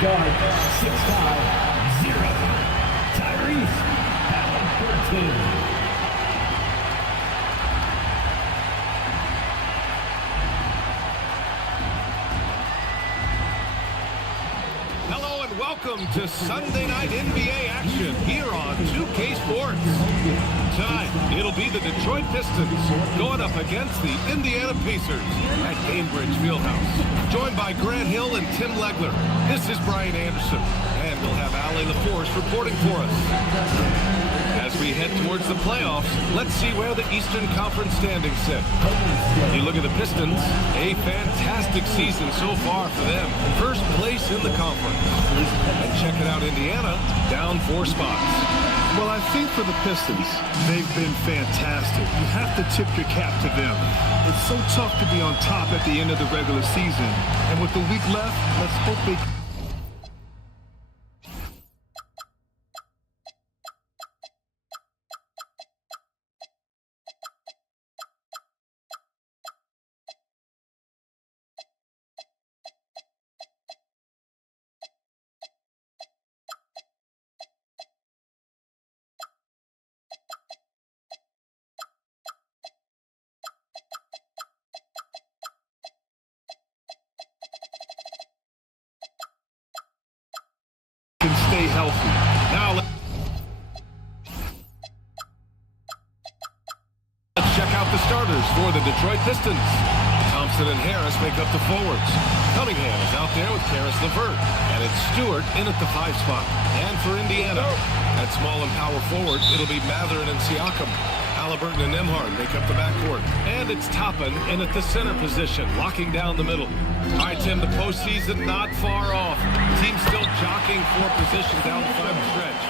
Guard, 6'5", 0. Tyrese Halliburton. Hello and welcome to Sunday Night NBA action here on 2K Sports. Tonight, it'll be the Detroit Pistons going up against the Indiana Pacers at Gainbridge Fieldhouse. Joined by Grant Hill and Tim Legler, this is Brian Anderson, and we'll have Allie LaForce reporting for us. As we head towards the playoffs, let's see where the Eastern Conference standings sit. You look at the Pistons, a fantastic season so far for them. First place in the conference. And check it out, Indiana, down 4 spots. Well, I think for the Pistons, they've been fantastic. You have to tip your cap to them. It's so tough to be on top at the end of the regular season. And with the week left, let's hope they... can stay healthy. Now let's check out the starters for the Detroit Pistons. Thompson and Harris make up the forwards. Cunningham is out there with Karis LeVert. And it's Stewart in at the 5 spot. And for Indiana, at small and power forward, it'll be Matherin and Siakam. Halliburton and Nembhard make up the backcourt. And it's Toppin in at the center position, locking down the middle. All right, Tim, the postseason not far off. Team's still jockeying for position down the final stretch.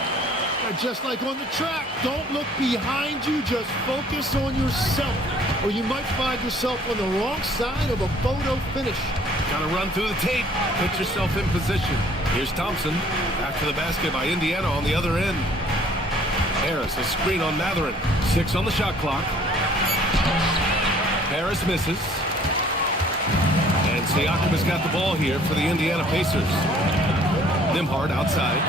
And just like on the track, don't look behind you, just focus on yourself, or you might find yourself on the wrong side of a photo finish. Got to run through the tape, put yourself in position. Here's Thompson, back to the basket by Indiana on the other end. Harris, a screen on Matherin. 6 on the shot clock. Harris misses. And Siakam has got the ball here for the Indiana Pacers. Nembhard outside.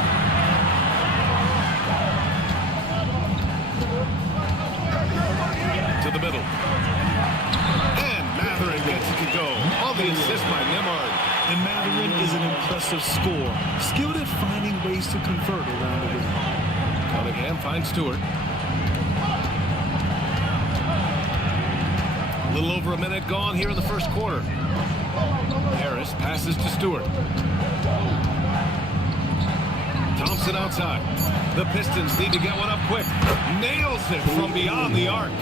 To the middle. And Matherin gets it to go. On the assist by Nembhard. And Matherin is an impressive scorer, skilled at finding ways to convert around the rim. Cunningham finds Stewart. A little over a minute gone here in the first quarter. Harris passes to Stewart. Thompson outside. The Pistons need to get one up quick. Nails it from beyond the arc.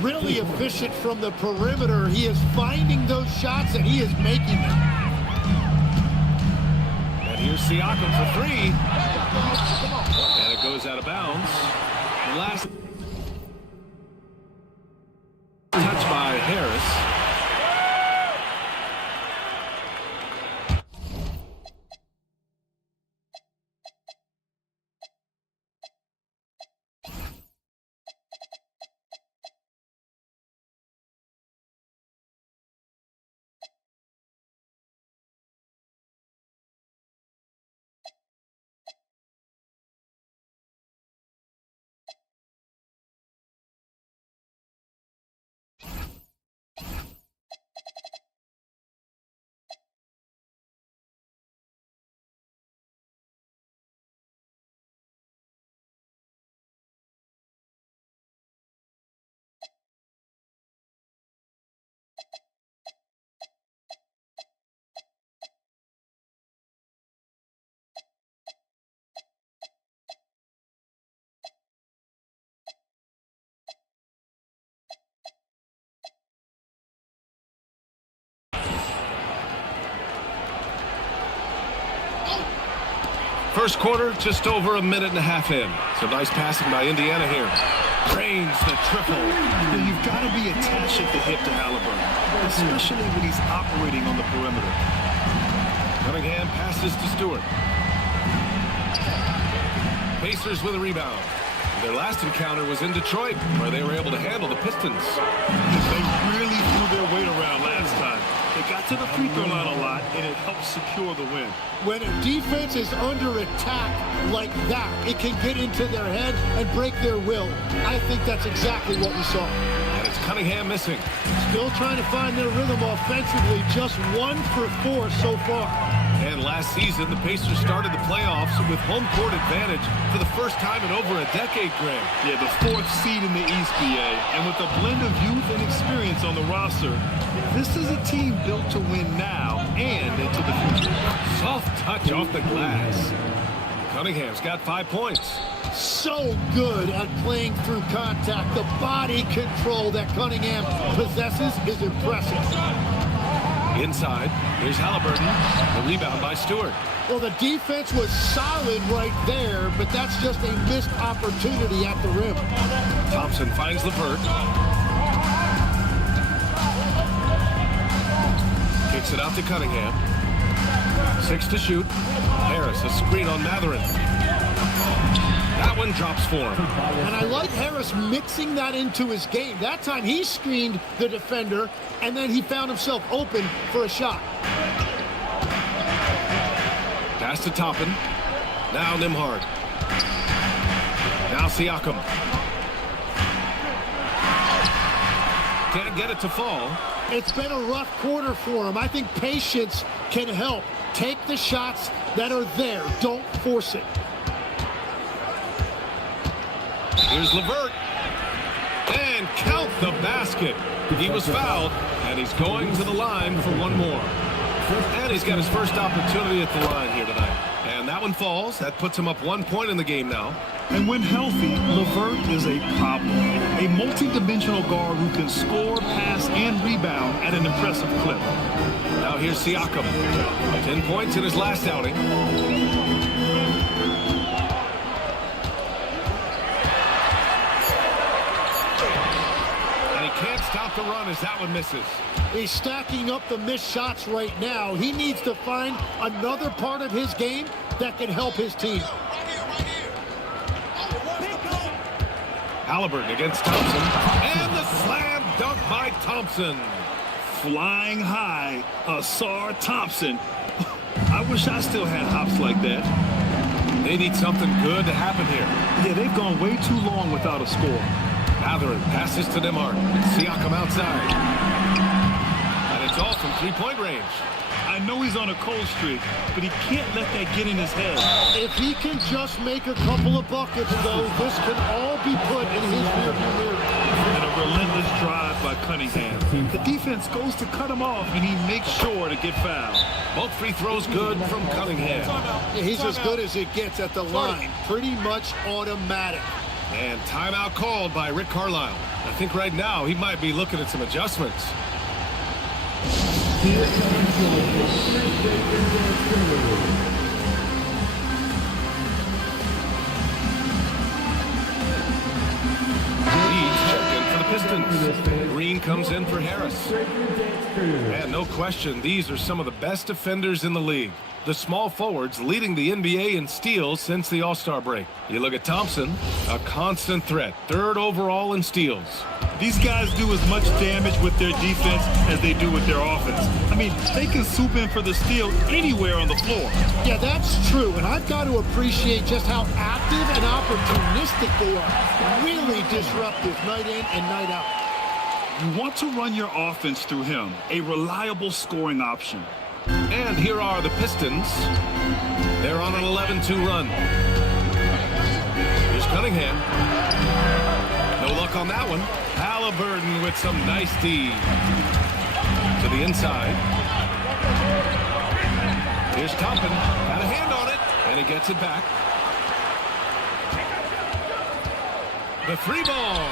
Really efficient from the perimeter. He is finding those shots, and he is making them. And here's Siakam for 3. And it goes out of bounds. Last touch by Harris. First quarter, just over a minute and a half in. Some nice passing by Indiana here. Drains the triple. You've got to be attached at the hip to Halliburton, especially when he's operating on the perimeter. Cunningham passes to Stewart. Pacers with a rebound. Their last encounter was in Detroit, where they were able to handle the Pistons. They really threw their weight around last time. They got to the free throw line a lot, and it helps secure the win. When a defense is under attack like that, it can get into their head and break their will. I think that's exactly what we saw. And it's Cunningham missing. Still trying to find their rhythm offensively, just 1 for 4 so far. And last season, the Pacers started the playoffs with home court advantage for the first time in over a decade, Greg. Yeah, the 4th seed in the East, BA. And with a blend of youth and experience on the roster, this is a team built to win now and into the future. Soft touch off the glass. Cunningham's got 5 points. So good at playing through contact. The body control that Cunningham possesses is impressive. Inside, here's Halliburton. The rebound by Stewart. Well, the defense was solid right there, but that's just a missed opportunity at the rim. Thompson finds LeVert. Kicks it out to Cunningham. 6 to shoot. Harris, a screen on Matherin. That one drops for him. And I like Harris mixing that into his game. That time he screened the defender, and then he found himself open for a shot. Pass to Toppin. Now Nimhard. Now Siakam. Can't get it to fall. It's been a rough quarter for him. I think patience can help. Take the shots that are there. Don't force it. Here's LeVert. And count the basket. He was fouled, and he's going to the line for one more. And he's got his first opportunity at the line here tonight. And that one falls. That puts him up 1 point in the game now. And when healthy, LeVert is a problem. A multi-dimensional guard who can score, pass, and rebound at an impressive clip. Now here's Siakam. 10 points in his last outing. And he can't stop the run as that one misses. He's stacking up the missed shots right now. He needs to find another part of his game that can help his team. Halliburton against Thompson. And the slam dunk by Thompson. Flying high, Asar Thompson. I wish I still had hops like that. They need something good to happen here. Yeah, they've gone way too long without a score. Matherin passes to Nimhard. Siakam outside. And it's all from three-point range. I know he's on a cold streak, but he can't let that get in his head. If he can just make a couple of buckets, though, this can all be put in his rearview mirror. And a relentless drive by Cunningham. The defense goes to cut him off, and he makes sure to get fouled. Both free throws good from Cunningham. Yeah, he's as good as it gets at the line. Pretty much automatic. And timeout called by Rick Carlisle. I think right now he might be looking at some adjustments. Here comes the Pistons. Green comes in for Harris. And no question, these are some of the best defenders in the league. The small forwards leading the NBA in steals since the All-Star break. You look at Thompson, a constant threat, 3rd overall in steals. These guys do as much damage with their defense as they do with their offense. I mean, they can swoop in for the steal anywhere on the floor. Yeah, that's true, and I've got to appreciate just how active and opportunistic they are. Really disruptive night in and night out. You want to run your offense through him, a reliable scoring option. And here are the Pistons. They're on an 11-2 run. Here's Cunningham. No luck on that one. Halliburton with some nice D. To the inside. Here's Toppin. Got a hand on it. And he gets it back. The 3 ball.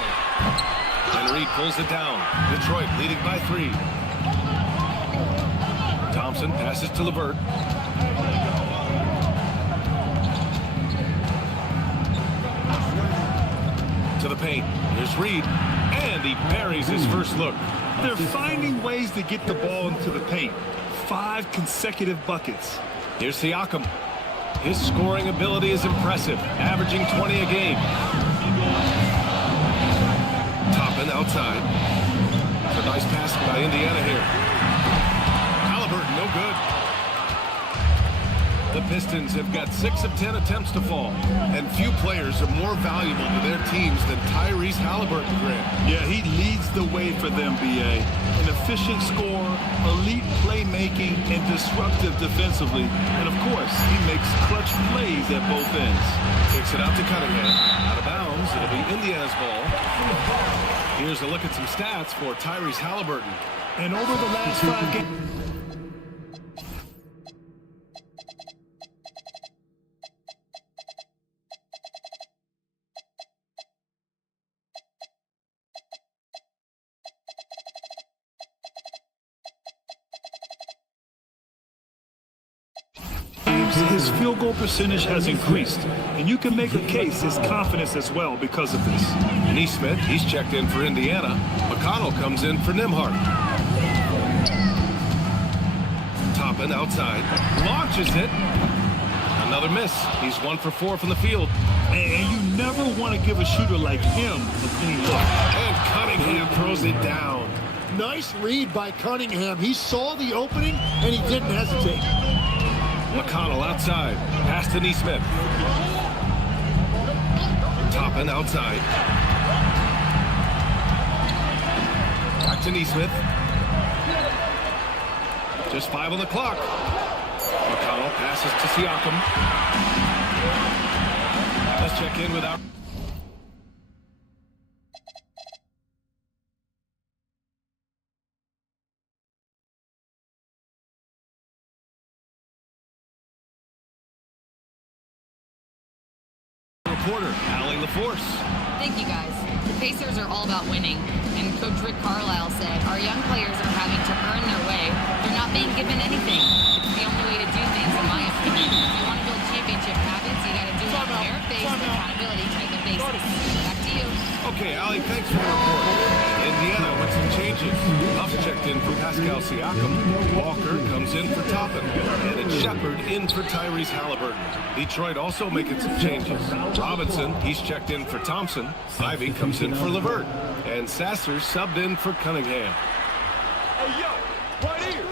And Reed pulls it down. Detroit leading by 3. Thompson passes to LeVert. To the paint. Here's Reed. And he buries his first look. They're finding ways to get the ball into the paint. 5 consecutive buckets. Here's Siakam. His scoring ability is impressive, averaging 20 a game. Toppin outside. It's a nice pass by Indiana here. Pistons have got 6 of 10 attempts to fall. And few players are more valuable to their teams than Tyrese Halliburton, Grant. Yeah, he leads the way for them, B.A. An efficient scorer, elite playmaking, and disruptive defensively. And, of course, he makes clutch plays at both ends. Takes it out to Cunningham. Out of bounds. It'll be Indiana's ball. Here's a look at some stats for Tyrese Halliburton. And over the last 5 games... his field goal percentage has increased, and you can make a case his confidence as well because of this. Neesmith, he's checked in for Indiana. McConnell comes in for Nembhard. Toppin outside, launches it. Another miss. He's 1 for 4 from the field. And you never want to give a shooter like him a clean look. And Cunningham throws it down. Nice read by Cunningham. He saw the opening, and he didn't hesitate. McConnell outside. Pass to Neesmith. Toppin outside. Back to Neesmith. Just 5 on the clock. McConnell passes to Siakam. Let's check in with our... reporter, Allie LaForce. Thank you, guys. The Pacers are all about winning, and Coach Rick Carlisle said our young players are having to earn their way. They're not being given anything. It's the only way to do things, in my opinion. If you want to build championship habits, you got to do it on a merit-based, accountability type of basis. Back to you. Okay, Allie, thanks for the report. Indiana with some changes. Huff checked in for Pascal Siakam. Walker comes in for Toppin. And it's Shepard in for Tyrese Halliburton. Detroit also making some changes. Robinson, he's checked in for Thompson. Ivy comes in for LeVert. And Sasser subbed in for Cunningham. Hey, yo, right here.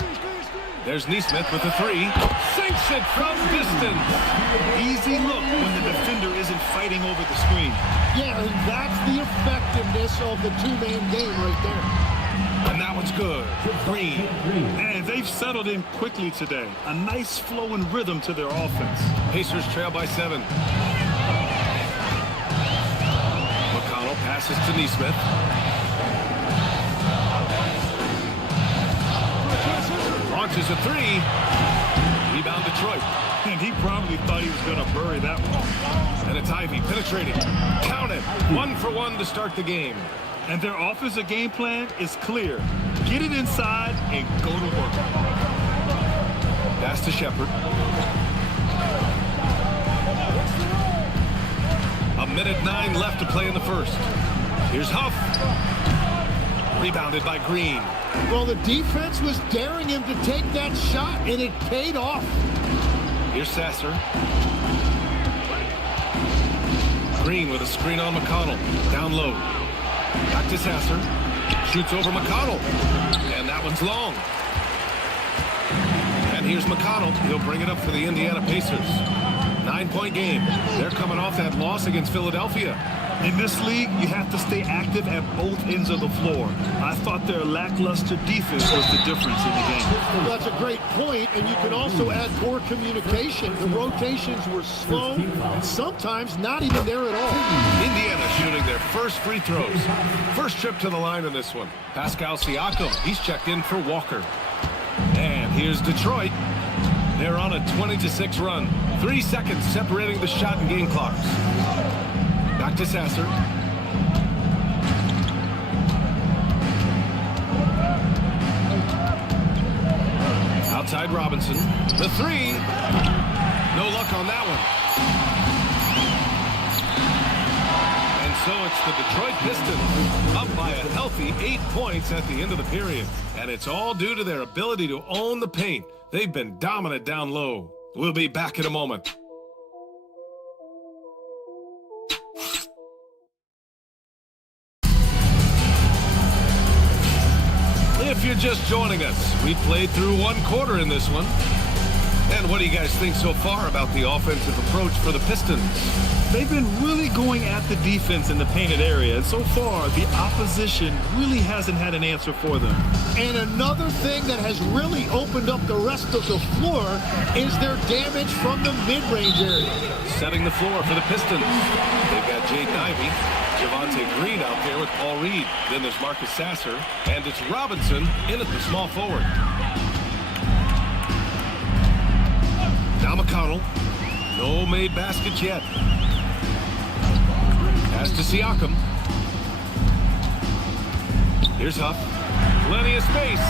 There's Neesmith with the 3. Sinks it from distance. Easy look when the defender isn't fighting over the screen. Yeah, and that's the effectiveness of the two-man game right there. And that one's good. Green. And they've settled in quickly today. A nice flow and rhythm to their offense. Pacers trail by 7. McConnell passes to Neesmith. Launches a 3. Rebound Detroit. And he probably thought he was going to bury that one. And it's Ivy penetrating. Count it. 1 for 1 to start the game. And their offensive game plan is clear. Get it inside and go to work. Pass to Shepard. A minute 9 left to play in the first. Here's Huff. Rebounded by Green. Well, the defense was daring him to take that shot, and it paid off. Here's Sasser. Green with a screen on McConnell. Down low. Back to Sasser. Shoots over McConnell. And that one's long. And here's McConnell. He'll bring it up for the Indiana Pacers. 9-point game. They're coming off that loss against Philadelphia. In this league, you have to stay active at both ends of the floor. I thought their lackluster defense was the difference in the game. Well, that's a great point, and you can also add poor communication. The rotations were slow, and sometimes not even there at all. Indiana shooting their first free throws. First trip to the line in this one. Pascal Siakam, he's checked in for Walker. And here's Detroit. They're on a 20-6 run. 3 seconds separating the shot and game clocks. Back to Sasser. Outside Robinson. The 3. No luck on that one. And so it's the Detroit Pistons up by a healthy 8 points at the end of the period. And it's all due to their ability to own the paint. They've been dominant down low. We'll be back in a moment. If you're just joining us, we played through 1 quarter in this one. And what do you guys think so far about the offensive approach for the Pistons? They've been really going at the defense in the painted area, and so far, the opposition really hasn't had an answer for them. And another thing that has really opened up the rest of the floor is their damage from the mid-range area. Setting the floor for the Pistons. They've got Jaden Ivey, Javonte Green out there with Paul Reed. Then there's Marcus Sasser, and it's Robinson in at the small forward. Now McConnell. No made baskets yet. Pass to Siakam. Here's Huff. Plenty of space.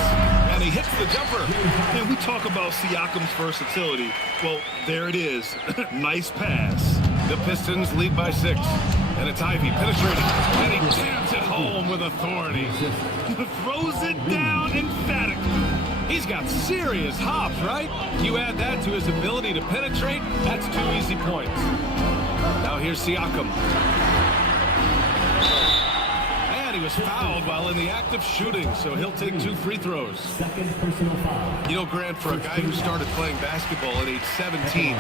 And he hits the jumper. And we talk about Siakam's versatility. Well, there it is. Nice pass. The Pistons lead by 6. And it's Ivey penetrating. And he jams it home with authority. Throws it down emphatically. He's got serious hops, right? You add that to his ability to penetrate, that's 2 easy points. Now here's Siakam. And he was fouled while in the act of shooting, so he'll take 2 free throws. Second personal foul. You know, Grant, for a guy who started playing basketball at age 17,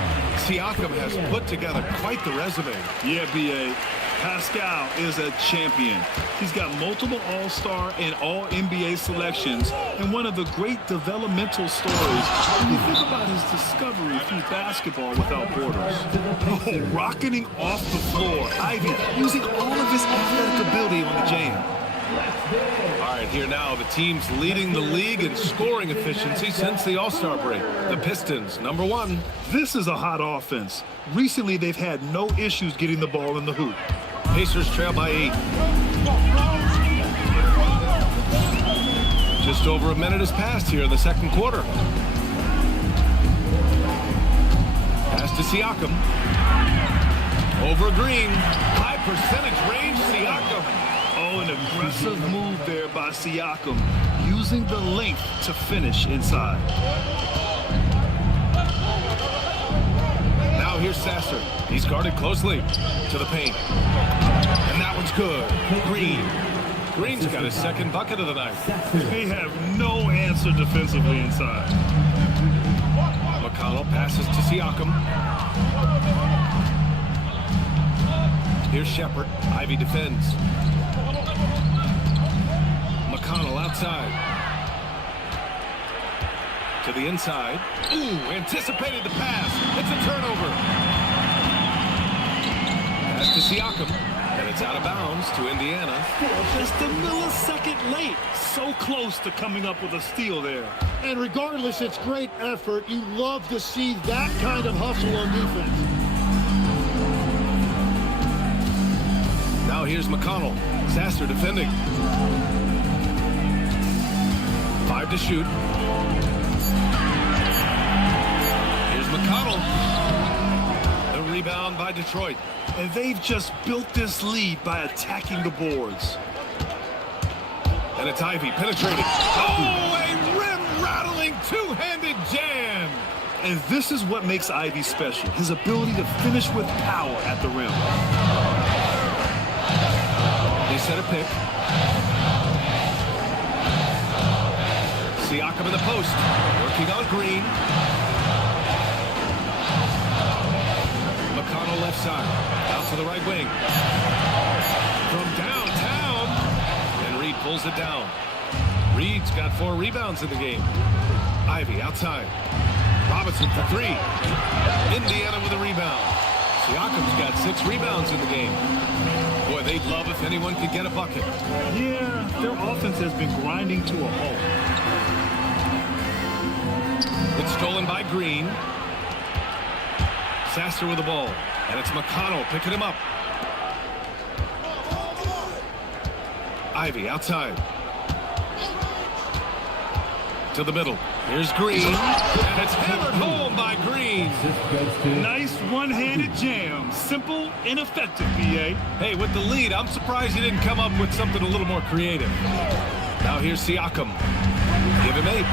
Siakam has put together quite the resume. Yeah, B.A. Pascal is a champion. He's got multiple All-Star and All-NBA selections, and one of the great developmental stories when you think about his discovery through basketball without borders. Oh, rocketing off the floor. Ivey using all of his athletic ability on the jam. All right, here now, the teams leading the league in scoring efficiency since the All-Star break. The Pistons, number 1. This is a hot offense. Recently, they've had no issues getting the ball in the hoop. Pacers trail by 8. Just over a minute has passed here in the second quarter. Pass to Siakam. Over Green. High percentage range, Siakam. Oh, an aggressive move there by Siakam, using the length to finish inside. Now here's Sasser. He's guarded closely to the paint. And that one's good. Green. Green's got his second bucket of the night. They have no answer defensively inside. McConnell passes to Siakam. Here's Shepard. Ivey defends. McConnell outside. To the inside. Ooh, anticipated the pass. It's a turnover. Pass to Siakam. And it's out of bounds to Indiana. Just a millisecond late. So close to coming up with a steal there. And regardless, it's great effort. You love to see that kind of hustle on defense. Now here's McConnell. Sasser defending. 5 to shoot. Here's McConnell. The rebound by Detroit. And they've just built this lead by attacking the boards. And it's Ivey penetrating. Oh, a rim-rattling two-handed jam. And this is what makes Ivey special. His ability to finish with power at the rim. They set a pick. Siakam in the post. Working on Green. McConnell left side. Out to the right wing. From downtown. And Reed pulls it down. Reed's got 4 rebounds in the game. Ivey outside. Robinson for 3. Indiana with a rebound. Siakam's got 6 rebounds in the game. Boy, they'd love if anyone could get a bucket. Yeah, their offense has been grinding to a halt. It's stolen by Green. Sasser with the ball. And it's McConnell picking him up. Ivey outside. To the middle. Here's Green. And it's hammered home by Green. Nice one-handed jam. Simple and effective, B.A. Hey, with the lead, I'm surprised he didn't come up with something a little more creative. Now here's Siakam. Give him 8.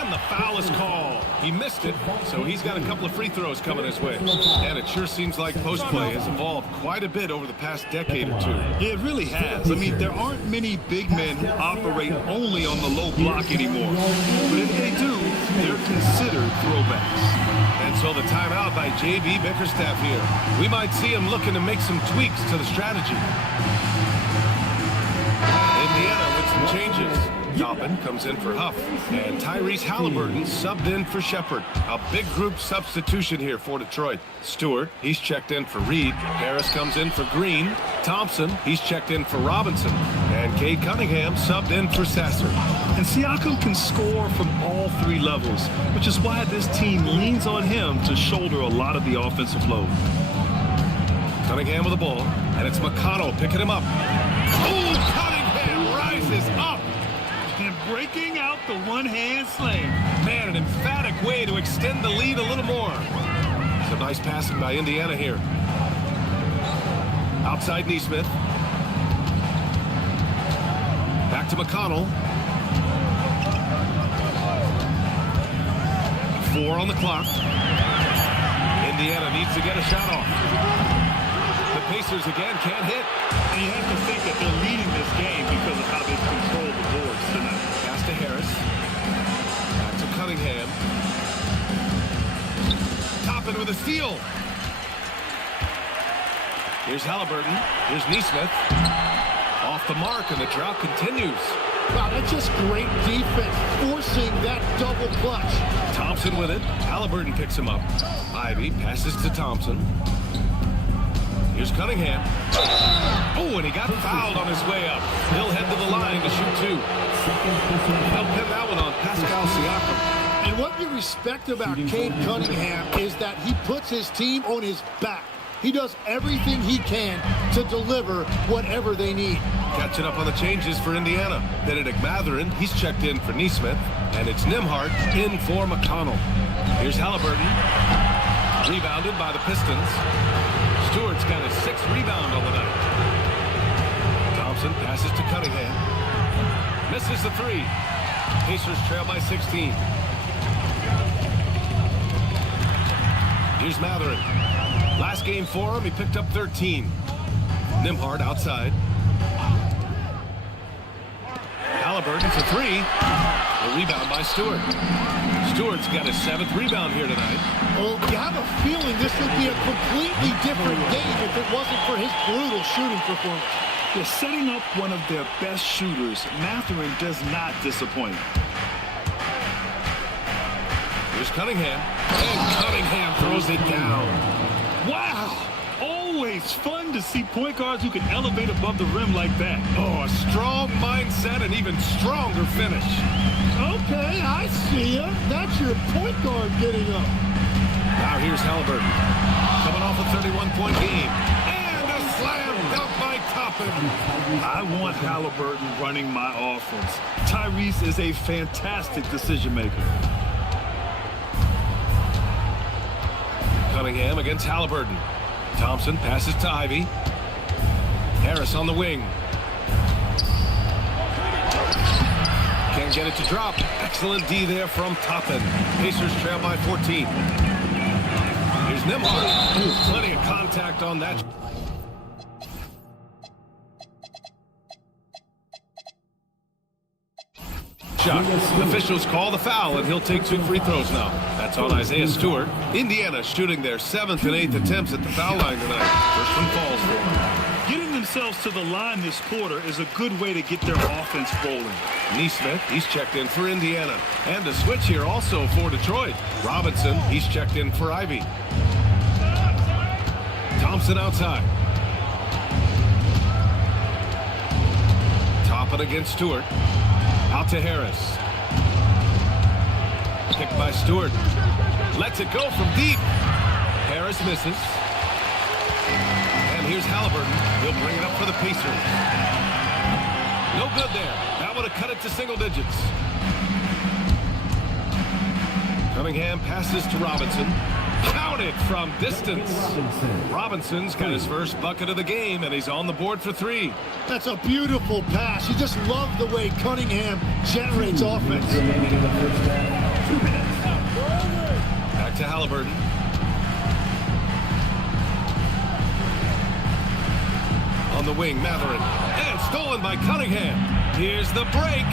And the foul is called. He missed it, so he's got a couple of free throws coming his way. And it sure seems like post play has evolved quite a bit over the past decade or two. Yeah, it really has. I mean, there aren't many big men who operate only on the low block anymore. But if they do, they're considered throwbacks. And so the timeout by J.B. Bickerstaff here. We might see him looking to make some tweaks to the strategy. Indiana with some changes. Dobbin comes in for Huff, and Tyrese Halliburton subbed in for Shepard. A big group substitution here for Detroit. Stewart, he's checked in for Reed. Harris comes in for Green. Thompson, he's checked in for Robinson. And Cade Cunningham subbed in for Sasser. And Siakam can score from all three levels, which is why this team leans on him to shoulder a lot of the offensive load. Cunningham with the ball, and it's McConnell picking him up. Oh, Cunningham rises up! And breaking out the one-hand slam. Man, an emphatic way to extend the lead a little more. Some nice passing by Indiana here. Outside Neesmith. Back to McConnell. 4 on the clock. Indiana needs to get a shot off. The Pacers again can't hit. And you have to think that they're leading this game because of how they've controlled the boards tonight. Pass to Harris. Back to Cunningham. Toppin with a steal. Here's Halliburton. Here's Neesmith. Off the mark, and the drought continues. Wow, that's just great defense, forcing that double clutch. Thompson with it. Halliburton picks him up. Ivy passes to Thompson. Here's Cunningham. Oh, and he got fouled on his way up. He'll head to the line to shoot 2. They'll pin that one on Pascal Siakam. And what you respect about Cade Cunningham is that he puts his team on his back. He does everything he can to deliver whatever they need. Catching up on the changes for Indiana. Benedict Mathurin, he's checked in for Neesmith. And it's Nembhard in for McConnell. Here's Halliburton. Rebounded by the Pistons. Stewart's got his 6th rebound on the night. Thompson passes to Cunningham. Misses the 3. Pacers trail by 16. Here's Mathurin. Last game for him, he picked up 13. Nembhard outside. Halliburton for 3. A rebound by Stewart. Stewart's got his 7th rebound here tonight. Well, you have a feeling this would be a completely different game if it wasn't for his brutal shooting performance. They're setting up one of their best shooters. Mathurin does not disappoint. Here's Cunningham. And Cunningham throws it down. Wow! Always fun to see point guards who can elevate above the rim like that. Oh, a strong mindset and even stronger finish. Okay, I see ya. That's your point guard getting up. Now here's Halliburton. Coming off a 31-point game. And a slam dunk by Toppin. I want Halliburton running my offense. Tyrese is a fantastic decision maker. Cunningham against Halliburton. Thompson passes to Ivy. Harris on the wing. Can't get it to drop. Excellent D there from Toppin. Pacers trail by 14. Here's Nembhard. Plenty of contact on that. Shot. Officials call the foul, and he'll take 2 free throws now. That's on Isaiah Stewart. Indiana shooting their 7th and 8th attempts at the foul line tonight. First one falls for them. Getting themselves to the line this quarter is a good way to get their offense rolling. Neesmith, he's checked in for Indiana. And a switch here also for Detroit. Robinson, he's checked in for Ivy. Thompson outside. Toppin against Stewart. Out to Harris. Picked by Stewart. Lets it go from deep. Harris misses. And here's Halliburton. He'll bring it up for the Pacers. No good there. That would have cut it to single digits. Cunningham passes to Robinson. Counted from distance. Robinson's got his first bucket of the game, and he's on the board for 3. That's a beautiful pass. You just love the way Cunningham generates offense. 2 minutes. Back to Halliburton. On the wing, Matherin. And stolen by Cunningham. Here's the break.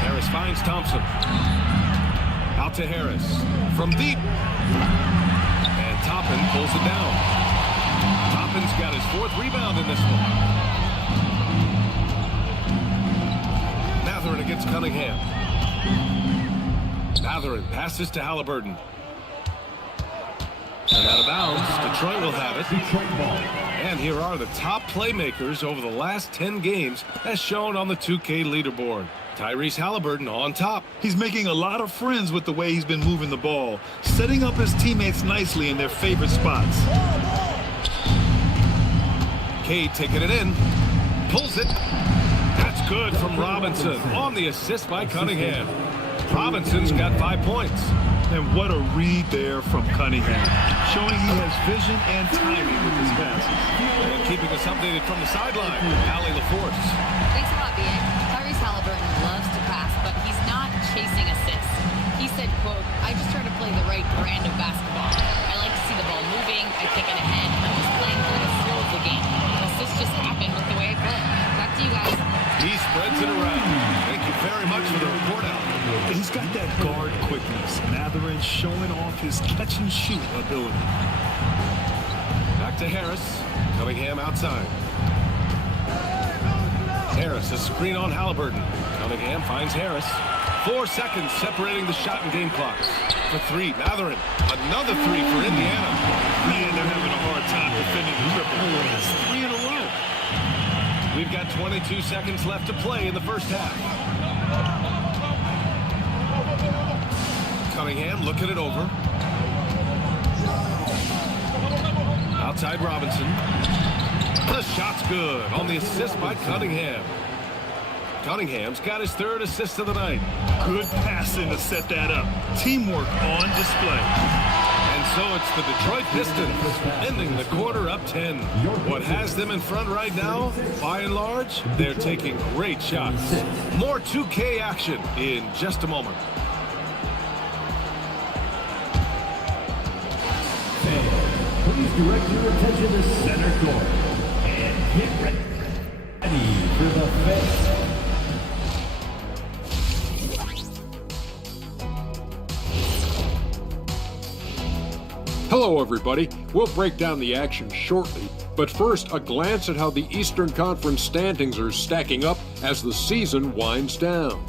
Harris finds Thompson. Out to Harris. From deep. And Toppin pulls it down. Toppin's got his 4th rebound in this one. Matherin against Cunningham. Matherin passes to Halliburton. And out of bounds, Detroit will have it. Detroit ball. And here are the top playmakers over the last 10 games as shown on the 2K leaderboard. Tyrese Halliburton on top. He's making a lot of friends with the way he's been moving the ball, setting up his teammates nicely in their favorite spots. Cade taking it in. Pulls it. That's good from Robinson on the assist by Cunningham. Robinson's got 5 points. And what a read there from Cunningham, showing he has vision and timing with his passes. And keeping us updated from the sideline, Allie LaForce. Thanks a lot, B.A. Tyrese Halliburton loves to pass, but he's not chasing assists. He said, quote, "I just try to play the right brand of basketball. I like to see the ball moving. I kick it ahead. I'm just playing for the flow of the game. Assists just happen with the way I play." Back to you guys. He spreads it around. Thank you very much for the report out. He's got that guard quickness. Matherin showing off his catch-and-shoot ability. Back to Harris. Cunningham outside. Harris, a screen on Halliburton. Cunningham finds Harris. 4 seconds separating the shot and game clocks. For 3, Matherin. Another 3 for Indiana. Man, they're having a hard time defending the triple. That's 3 in a row. We've got 22 seconds left to play in the first half. Cunningham looking it over. Outside Robinson. The shot's good on the assist by Cunningham. Cunningham's got his 3rd assist of the night. Good passing to set that up. Teamwork on display. And so it's the Detroit Pistons ending the quarter up 10. What has them in front right now, by and large, they're taking great shots. More 2K action in just a moment. Please direct your attention to center court and get ready for the fifth. Hello, everybody. We'll break down the action shortly, but first, a glance at how the Eastern Conference standings are stacking up as the season winds down.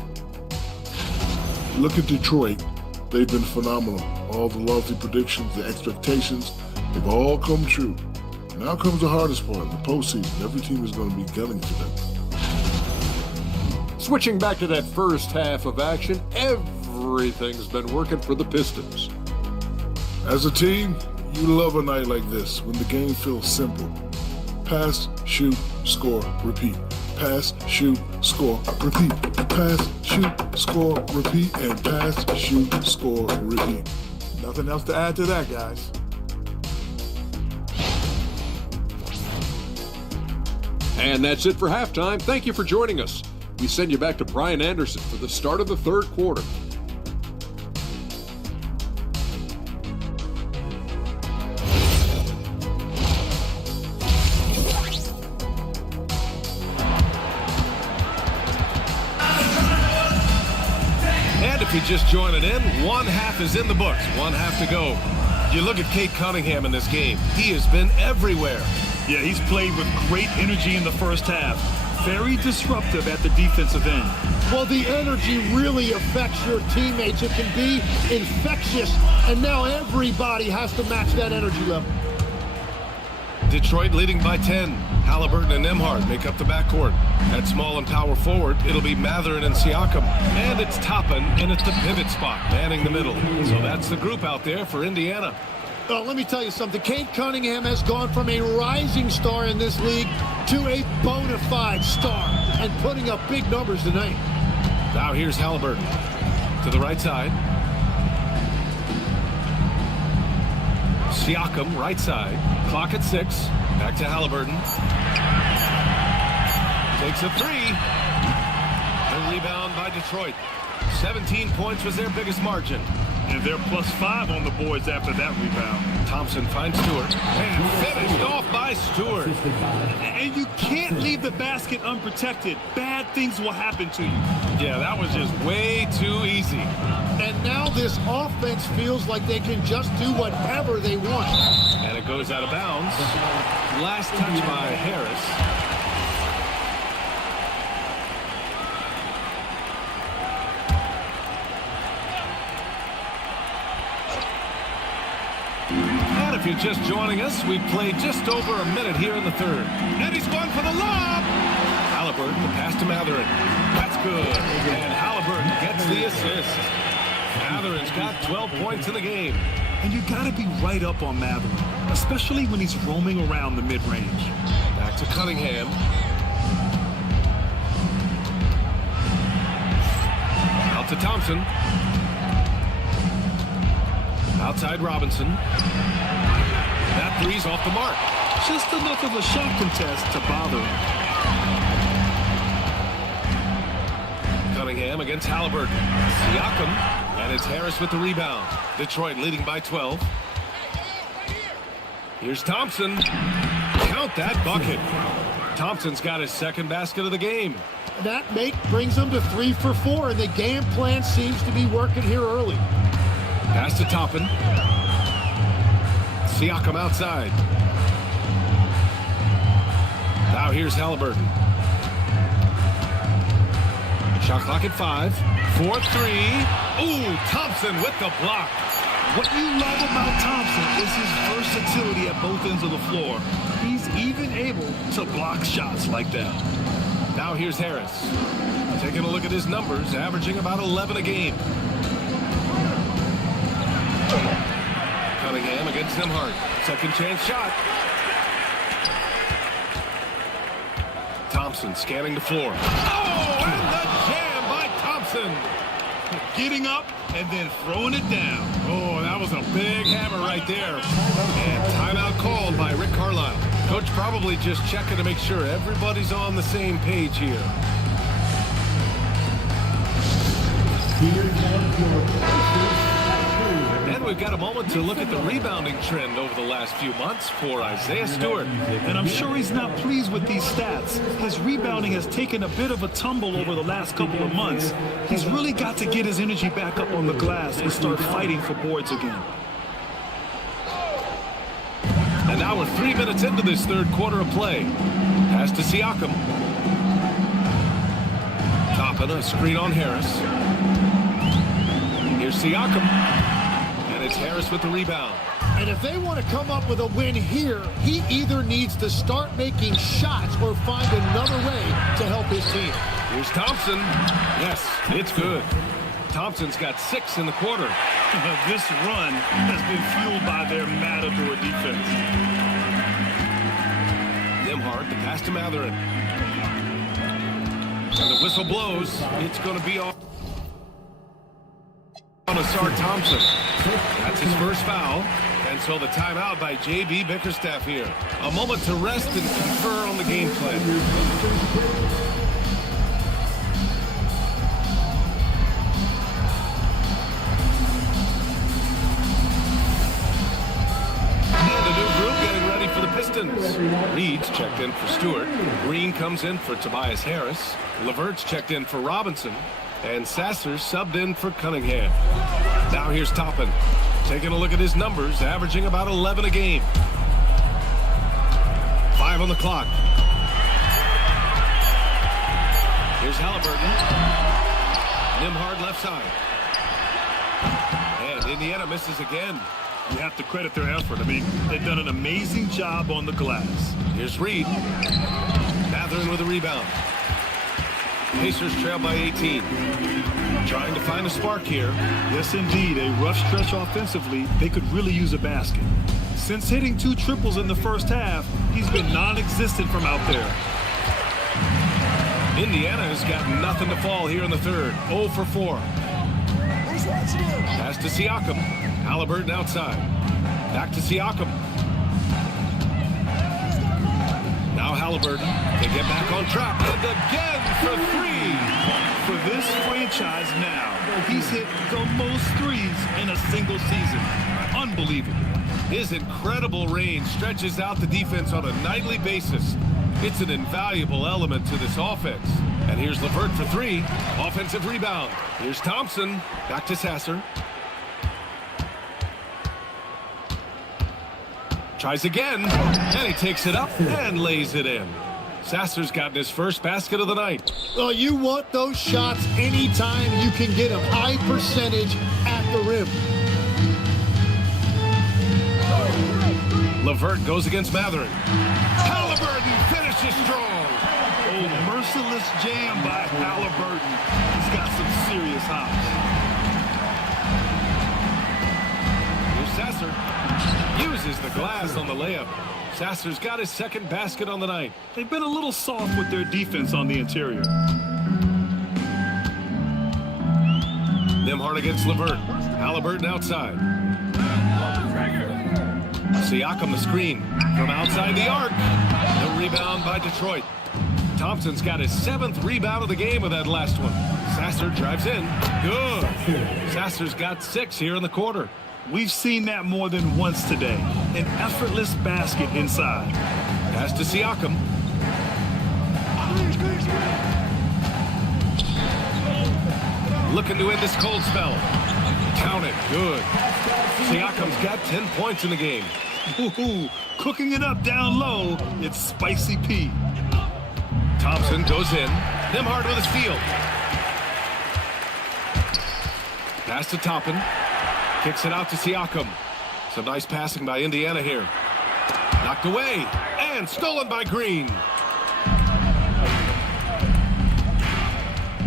Look at Detroit. They've been phenomenal. All the lofty predictions, the expectations, they've all come true. Now comes the hardest part, the postseason. Every team is going to be gunning for them. Switching back to that first half of action, everything's been working for the Pistons. As a team, you love a night like this when the game feels simple. Pass, shoot, score, repeat. Pass, shoot, score, repeat. Pass, shoot, score, repeat, and pass, shoot, score, repeat. Nothing else to add to that, guys. And that's it for halftime. Thank you for joining us. We send you back to Brian Anderson for the start of the 3rd quarter. And if you just joining in, 1 half is in the books, 1 half to go. You look at Cade Cunningham in this game. He has been everywhere. Yeah, he's played with great energy in the first half. Very disruptive at the defensive end. Well, the energy really affects your teammates. It can be infectious, and now everybody has to match that energy level. Detroit leading by 10. Halliburton and Nembhard make up the backcourt. At small and power forward, it'll be Matherin and Siakam. And it's Toppin in at the pivot spot, manning the middle. So that's the group out there for Indiana. Let me tell you something. Cade Cunningham has gone from a rising star in this league to a bona fide star and putting up big numbers tonight. Now here's Halliburton to the right side. Siakam, right side. Clock at 6. Back to Halliburton. Takes a 3. The rebound by Detroit. 17 points was their biggest margin. And they're +5 on the boards after that rebound. Thompson finds Stewart. And finished off by Stewart. And you can't leave the basket unprotected. Bad things will happen to you. Yeah, that was just way too easy. And now this offense feels like they can just do whatever they want. And it goes out of bounds. Last touch by Harris. And if you're just joining us, we've played just over a minute here in the third. And he's going for the lob. Halliburton, the pass to Matherin. That's good. And Halliburton gets the assist. Matherin's got 12 points in the game. And you got to be right up on Matherin, especially when he's roaming around the mid-range. Back to Cunningham. Out to Thompson. Outside Robinson. That three's off the mark. Just enough of a shot contest to bother him. Cunningham against Halliburton. Siakam. And it's Harris with the rebound. Detroit leading by 12. Here's Thompson. Count that bucket. Thompson's got his second basket of the game. That make brings them to 3 for 4, and the game plan seems to be working here early. Pass to Toppin. Siakam outside. Now here's Halliburton. Shot clock at 5. 4-3. Ooh, Thompson with the block. What you love about Thompson is his versatility at both ends of the floor. He's even able to block shots like that. Now here's Harris. Taking a look at his numbers, averaging about 11 a game. Cunningham against Nembhard. Second chance shot. Thompson scanning the floor. Oh, and the jam by Thompson. Getting up and then throwing it down. Oh, that was a big hammer right there. And timeout called by Rick Carlisle. Coach probably just checking to make sure everybody's on the same page here. And we've got a moment to look at the rebounding trend over the last few months for Isaiah Stewart. And I'm sure he's not pleased with these stats. His rebounding has taken a bit of a tumble over the last couple of months. He's really got to get his energy back up on the glass and start fighting for boards again. And now we're 3 minutes into this third quarter of play. Pass to Siakam. Toppin, a screen on Harris. Here's Siakam. And it's Harris with the rebound. And if they want to come up with a win here, he either needs to start making shots or find another way to help his team. Here's Thompson. Yes, it's good. Thompson's got 6 in the quarter. This run has been fueled by their matador defense. Nembhard, the pass to Matherin. And the whistle blows. It's going to be on Asar Thompson. That's his first foul. And so the timeout by J.B. Bickerstaff here. A moment to rest and confer on the game plan. For the Pistons. Reed's checked in for Stewart. Green comes in for Tobias Harris. Levert's checked in for Robinson. And Sasser's subbed in for Cunningham. Now here's Toppin. Taking a look at his numbers, averaging about 11 a game. 5 on the clock. Here's Halliburton. Nembhard left side. And Indiana misses again. You have to credit their effort. I mean, they've done an amazing job on the glass. Here's Reed. Matherin with a rebound. Pacers trail by 18. Trying to find a spark here. Yes, indeed. A rough stretch offensively. They could really use a basket. Since hitting 2 triples in the first half, he's been non-existent from out there. Indiana has got nothing to fall here in the third. 0 for 4. Pass to Siakam. Halliburton outside. Back to Siakam. Now Halliburton can get back on track. And again for 3. For this franchise now, he's hit the most threes in a single season. Unbelievable. His incredible range stretches out the defense on a nightly basis. It's an invaluable element to this offense. And here's LeVert for three. Offensive rebound. Here's Thompson. Back to Sasser. Tries again. And he takes it up and lays it in. Sasser's gotten his first basket of the night. Well, you want those shots anytime you can get a high percentage at the rim. LeVert goes against Matherin. Halliburton finishes strong. Oh, merciless jam by Halliburton. He's got some serious hops. Here's Sasser. Uses the glass on the layup. Sasser's got his second basket on the night. They've been a little soft with their defense on the interior. Nembhard against LeVert. Halliburton outside. Siakam the screen from outside the arc. The rebound by Detroit. Thompson's got his 7th rebound of the game with that last one. Sasser drives in. Good. Sasser's got 6 here in the quarter. We've seen that more than once today. An effortless basket inside. Pass to Siakam. Looking to end this cold spell. Count it. Good. Siakam's got 10 points in the game. Ooh, cooking it up down low. It's Spicy P. Thompson goes in. Nembhard with a steal. Pass to Toppin. Kicks it out to Siakam. Some nice passing by Indiana here. Knocked away and stolen by Green.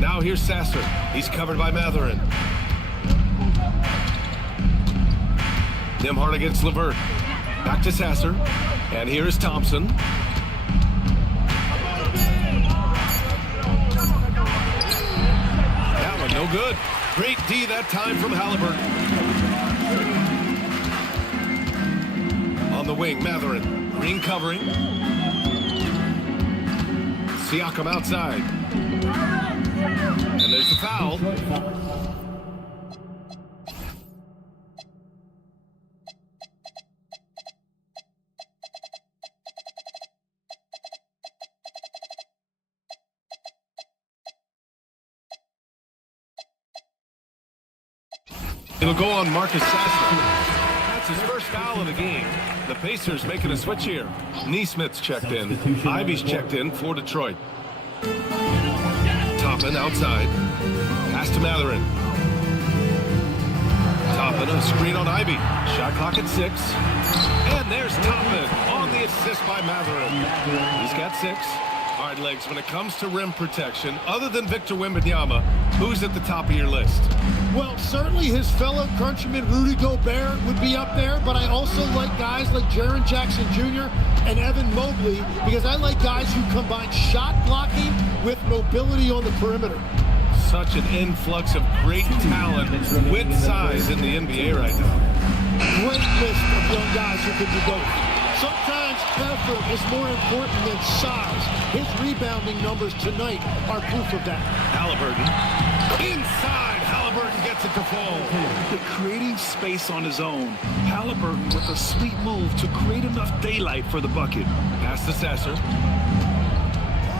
Now here's Sasser. He's covered by Matherin. Nembhard against LeVert. Back to Sasser. And here is Thompson. That one no good. Great D that time from Halliburton. On the wing, Matherin. Green covering. Siakam outside. And there's the foul. It'll go on Marcus Sasser. That's his first foul of the game. The Pacers making a switch here. Neesmith's checked in. Ivy's checked in for Detroit. Toppin outside. Pass to Matherin. Toppin, a screen on Ivy. Shot clock at 6. And there's Toppin on the assist by Matherin. He's got 6. All right, Legs, when it comes to rim protection, other than Victor Wembanyama, who's at the top of your list? Well, certainly his fellow countryman Rudy Gobert would be up there, but I also like guys like Jaren Jackson Jr. and Evan Mobley because I like guys who combine shot blocking with mobility on the perimeter. Such an influx of great talent with size in the NBA right now. Great list of young guys who can do both. Sometimes effort is more important than size. His rebounding numbers tonight are proof of that. Halliburton. Inside, Halliburton gets it to fall. Creating space on his own. Halliburton with a sweet move to create enough daylight for the bucket. Pass to Sasser.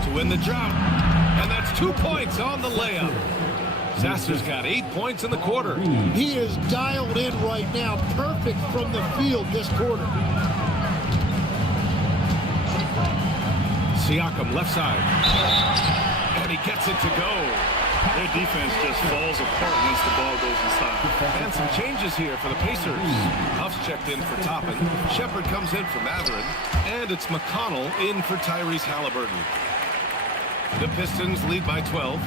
To win the drought. And that's 2 points on the layup. Sasser's got 8 points in the quarter. He is dialed in right now. Perfect from the field this quarter. Siakam left side. And he gets it to go. Their defense just falls apart once the ball goes inside. And some changes here for the Pacers. Huff's checked in for Toppin. Shepard comes in for Matherin. And it's McConnell in for Tyrese Halliburton. The Pistons lead by 12.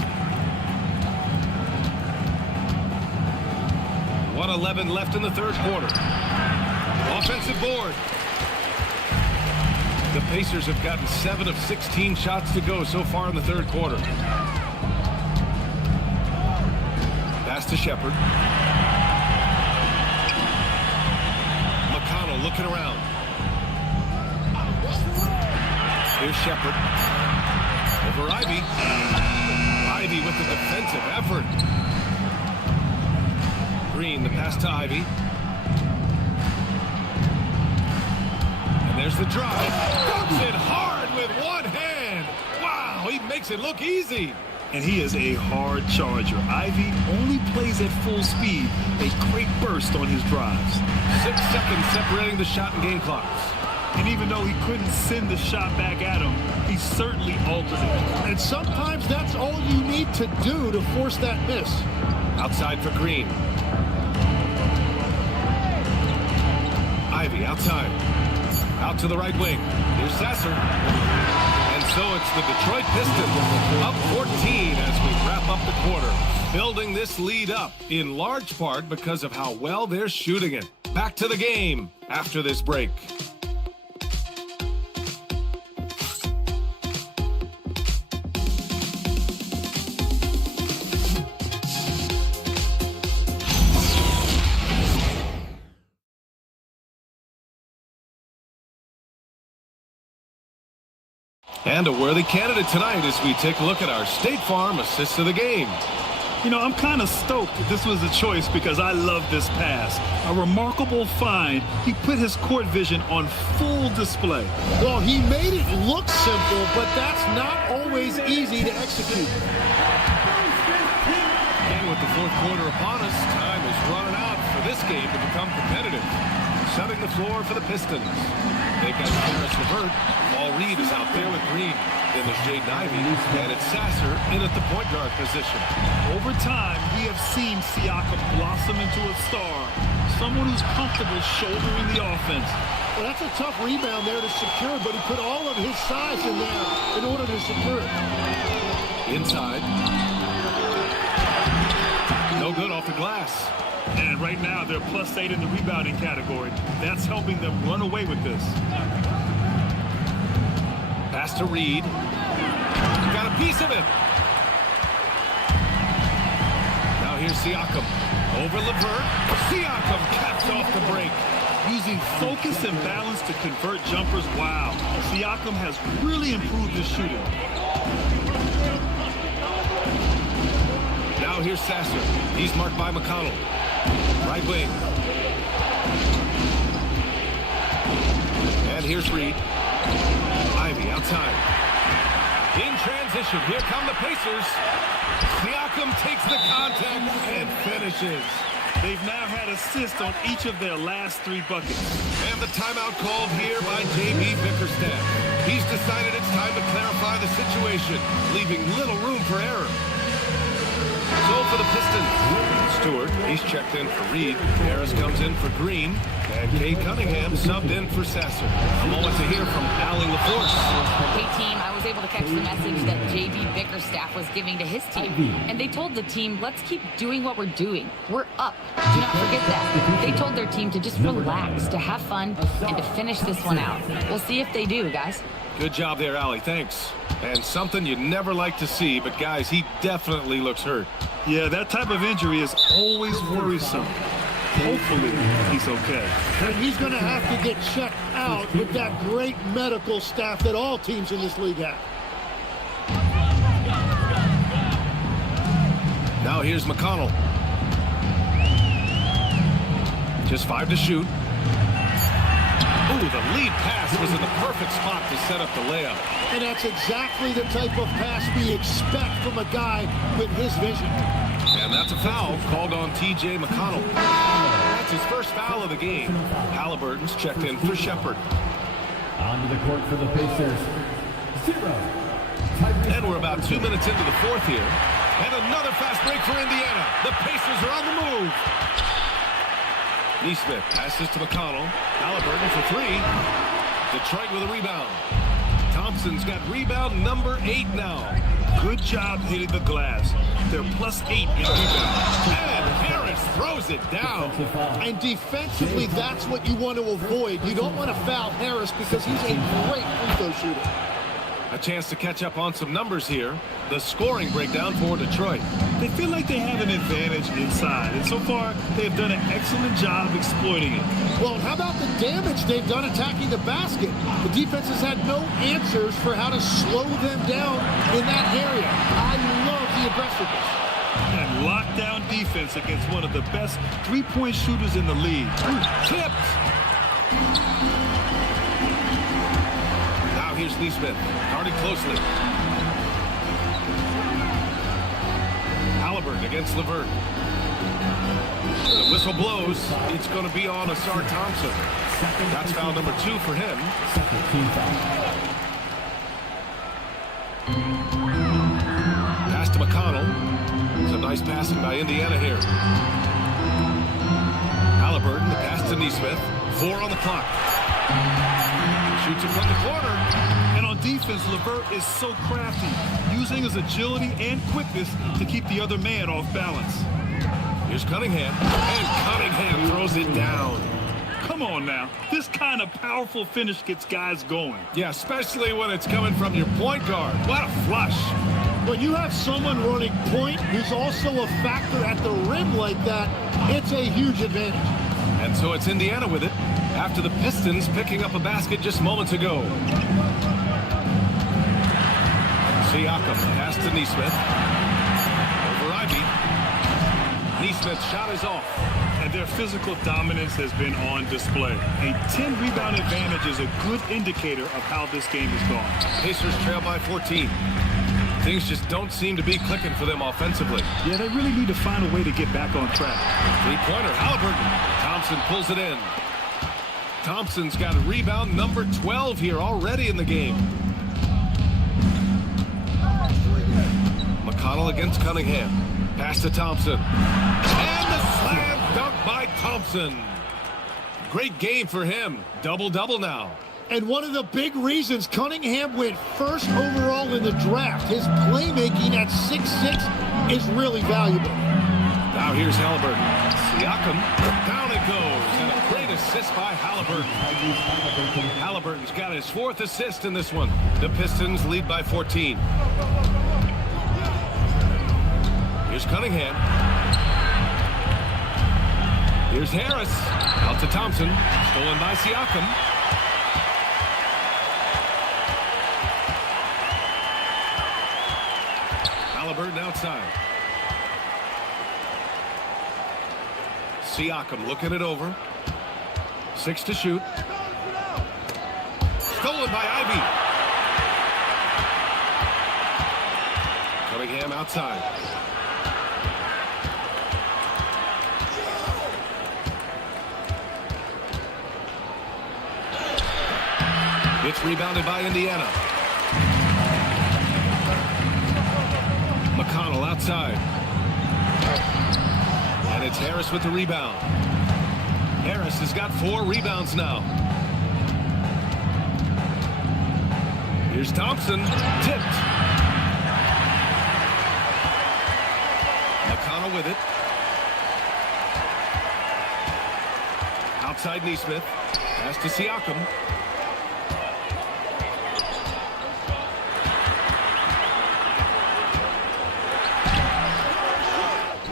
1:11 left in the third quarter. Offensive board. The Pacers have gotten 7 of 16 shots to go so far in the third quarter. Pass to Shepard. McConnell looking around. Here's Shepard. Over Ivy. Ivy with the defensive effort. Green, the pass to Ivy. And there's the drive. Dunks it hard with one hand. Wow, he makes it look easy. And he is a hard charger. Ivy only plays at full speed. A great burst on his drives. 6 seconds separating the shot and game clocks. And even though he couldn't send the shot back at him, he certainly altered it. And sometimes that's all you need to do to force that miss. Outside for Green. Ivy outside. Out to the right wing. Here's Sasser. And so it's the Detroit Pistons up 14 as we wrap up the quarter. Building this lead up in large part because of how well they're shooting it. Back to the game after this break. And a worthy candidate tonight as we take a look at our State Farm assist of the game. You know, I'm kind of stoked that this was a choice because I love this pass. A remarkable find. He put his court vision on full display. Well, he made it look simple, but that's not always easy to execute. And with the fourth quarter upon us, time is running out for this game to become competitive. Setting the floor for the Pistons. They've got Harris LeVert. Paul Reed is out there with Green. Then there's Jaden Ivey, and it's Sasser in at the point guard position. Over time, we have seen Siakam blossom into a star. Someone who's comfortable shouldering the offense. Well, that's a tough rebound there to secure, but he put all of his size in there in order to secure it. Inside. No good off the glass. And right now, they're +8 in the rebounding category. That's helping them run away with this. Pass to Reed. Got a piece of it. Now here's Siakam. Over LeVert. Siakam caps off the break. Using focus and balance to convert jumpers. Wow. Siakam has really improved his shooting. Now here's Sasser. He's marked by McConnell. Right wing. And here's Reed. Ivy outside. In transition, here come the Pacers. Siakam takes the contact and finishes. They've now had assists on each of their last 3 buckets. And the timeout called here by J.B. Bickerstaff. He's decided it's time to clarify the situation, leaving little room for error. So for the Pistons, Stewart, he's checked in for Reed. Harris comes in for Green. And Cade Cunningham subbed in for Sasser. A moment to hear from Allie LaForce. Hey, team, I was able to catch the message that J.B. Bickerstaff was giving to his team. And they told the team, let's keep doing what we're doing. We're up. Do not forget that. They told their team to just relax, to have fun, and to finish this one out. We'll see if they do, guys. Good job there, Allie. Thanks. And something you never like to see, but guys, he definitely looks hurt. Yeah, that type of injury is always worrisome. Hopefully, he's okay. And he's going to have to get checked out with that great medical staff that all teams in this league have. Now here's McConnell. Just 5 to shoot. Ooh, the lead pass was in the perfect spot to set up the layup. And that's exactly the type of pass we expect from a guy with his vision. And that's a foul called on T.J. McConnell. That's his first foul of the game. Halliburton's checked in for Shepard. Onto the court for the Pacers. 0. And we're about 2 minutes into the fourth here. And another fast break for Indiana. The Pacers are on the move. Neesmith passes to McConnell. Halliburton for 3. Detroit with a rebound. Thompson's got rebound number 8 now. Good job hitting the glass. They're +8 in rebound. And Harris throws it down. And defensively, that's what you want to avoid. You don't want to foul Harris because he's a great free throw shooter. A chance to catch up on some numbers here. The scoring breakdown for Detroit. They feel like they have an advantage inside, and so far, they have done an excellent job exploiting it. Well, how about the damage they've done attacking the basket? The defense has had no answers for how to slow them down in that area. I love the aggressiveness. And lockdown defense against one of the best three-point shooters in the league. Tipped. Now here's Neesmith, guarded closely. Halliburton against Levert. The whistle blows. It's going to be on Asar Thompson. That's foul number 2 for him. Pass to McConnell. Some nice passing by Indiana here. Halliburton, the pass to Neesmith. 4 on the clock. Shoots it from the corner. And on defense, Levert is so crafty, using his agility and quickness to keep the other man off balance. Here's Cunningham. And Cunningham throws it down. Come on now. This kind of powerful finish gets guys going. Yeah, especially when it's coming from your point guard. What a flush. When you have someone running point who's also a factor at the rim like that, it's a huge advantage. And so it's Indiana with it after the Pistons picking up a basket just moments ago. Siakam pass to Neesmith. Over Ivy. Neesmith's shot is off. And their physical dominance has been on display. A 10-rebound advantage is a good indicator of how this game has gone. Pacers trail by 14. Things just don't seem to be clicking for them offensively. Yeah, they really need to find a way to get back on track. Three-pointer, Halliburton. Thompson pulls it in. Thompson's got a rebound number 12 here already in the game. McConnell against Cunningham. Pass to Thompson. And the slam dunk by Thompson. Great game for him. Double-double now. And one of the big reasons Cunningham went first overall in the draft, his playmaking at 6'6" is really valuable. Now here's Halliburton. Siakam, down it goes. And a great assist by Halliburton. Halliburton's got his 4th assist in this one. The Pistons lead by 14. Here's Cunningham. Here's Harris. Out to Thompson. Stolen by Siakam. Halliburton outside. Siakam looking it over. 6 to shoot. Stolen by Ivy. Cunningham outside. It's rebounded by Indiana. McConnell outside. And it's Harris with the rebound. Harris has got 4 rebounds now. Here's Thompson. Tipped. McConnell with it. Outside Neesmith. Pass to Siakam.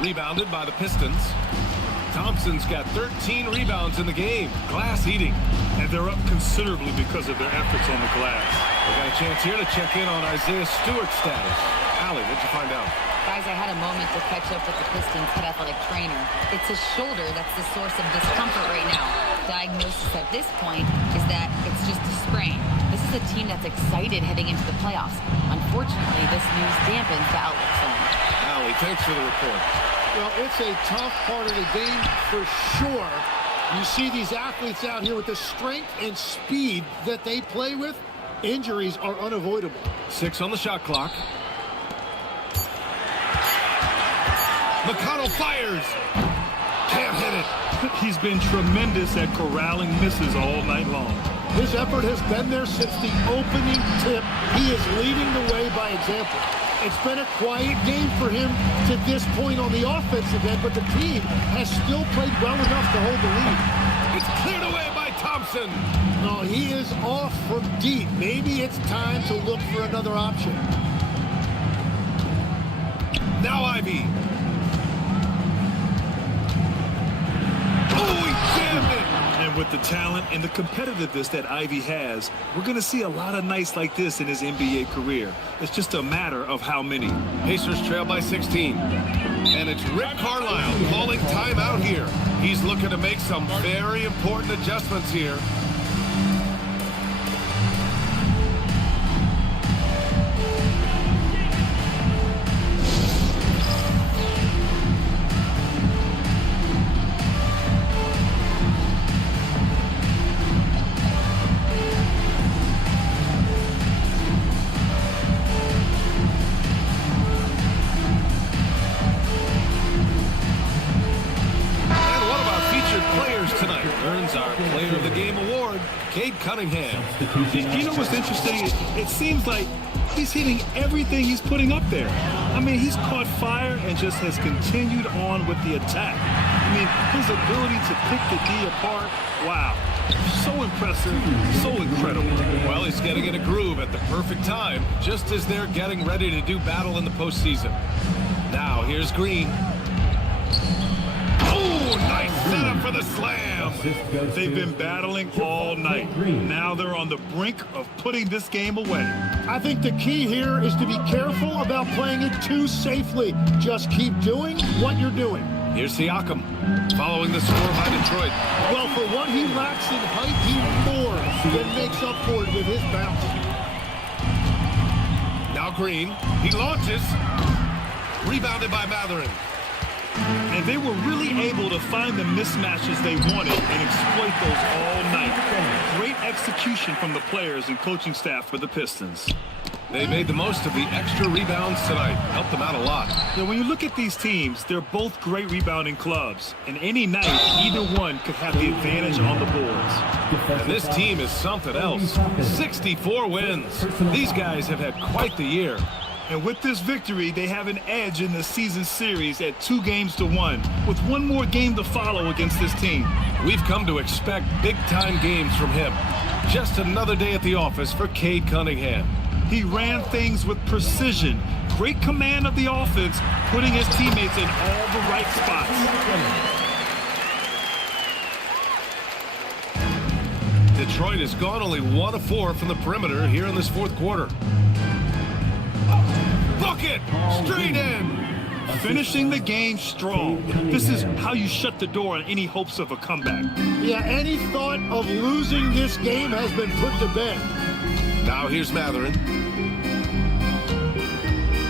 Rebounded by the Pistons. Thompson's got 13 rebounds in the game. Glass eating. And they're up considerably because of their efforts on the glass. We got a chance here to check in on Isaiah Stewart's status. Allie, what'd you find out? Guys, I had a moment to catch up with the Pistons head athletic trainer. It's his shoulder that's the source of discomfort right now. Diagnosis at this point is that it's just a sprain. This is a team that's excited heading into the playoffs. Unfortunately, this news dampens the outlook for them. Allie, thanks for the report. Well, it's a tough part of the game for sure. You see these athletes out here with the strength and speed that they play with. Injuries are unavoidable. 6 on the shot clock. McConnell fires. Can't hit it. He's been tremendous at corralling misses all night long. His effort has been there since the opening tip. He is leading the way by example. It's been a quiet game for him to this point on the offensive end, but the team has still played well enough to hold the lead. It's cleared away by Thompson. No, he is off from deep. Maybe it's time to look for another option. Now Ivy. Oh, he jammed it. And with the talent and the competitiveness that Ivy has, we're going to see a lot of nights like this in his NBA career. It's just a matter of how many. Pacers trail by 16. And it's Rick Carlisle calling timeout here. He's looking to make some very important adjustments here. Tonight earns our Player of the Game award, Cade Cunningham. You know what's interesting? It seems like he's hitting everything he's putting up there. I mean, he's caught fire and just has continued on with the attack. I mean, his ability to pick the D apart, wow. So impressive, so incredible. Well, he's getting in a groove at the perfect time, just as they're getting ready to do battle in the postseason. Now, here's Green. Oh, nice setup for the slam. They've been battling all night. Now they're on the brink of putting this game away. I think the key here is to be careful about playing it too safely. Just keep doing what you're doing. Here's Siakam, following the score by Detroit. Well, for what he lacks in height, he more than makes up for it with his bounce. Now Green, he launches. Rebounded by Matherin. And they were really able to find the mismatches they wanted and exploit those all night. Great execution from the players and coaching staff for the Pistons. They made the most of the extra rebounds tonight. Helped them out a lot. Now, when you look at these teams, they're both great rebounding clubs. And any night, either one could have the advantage on the boards. And this team is something else. 64 wins. These guys have had quite the year. And with this victory, they have an edge in the season series at 2-1, with one more game to follow against this team. We've come to expect big-time games from him. Just another day at the office for Cade Cunningham. He ran things with precision, great command of the offense, putting his teammates in all the right spots. Detroit has gone only 1 of 4 from the perimeter here in this fourth quarter. Bucket! Straight in! Finishing the game strong. This is how you shut the door on any hopes of a comeback. Yeah, any thought of losing this game has been put to bed. Now here's Matherin.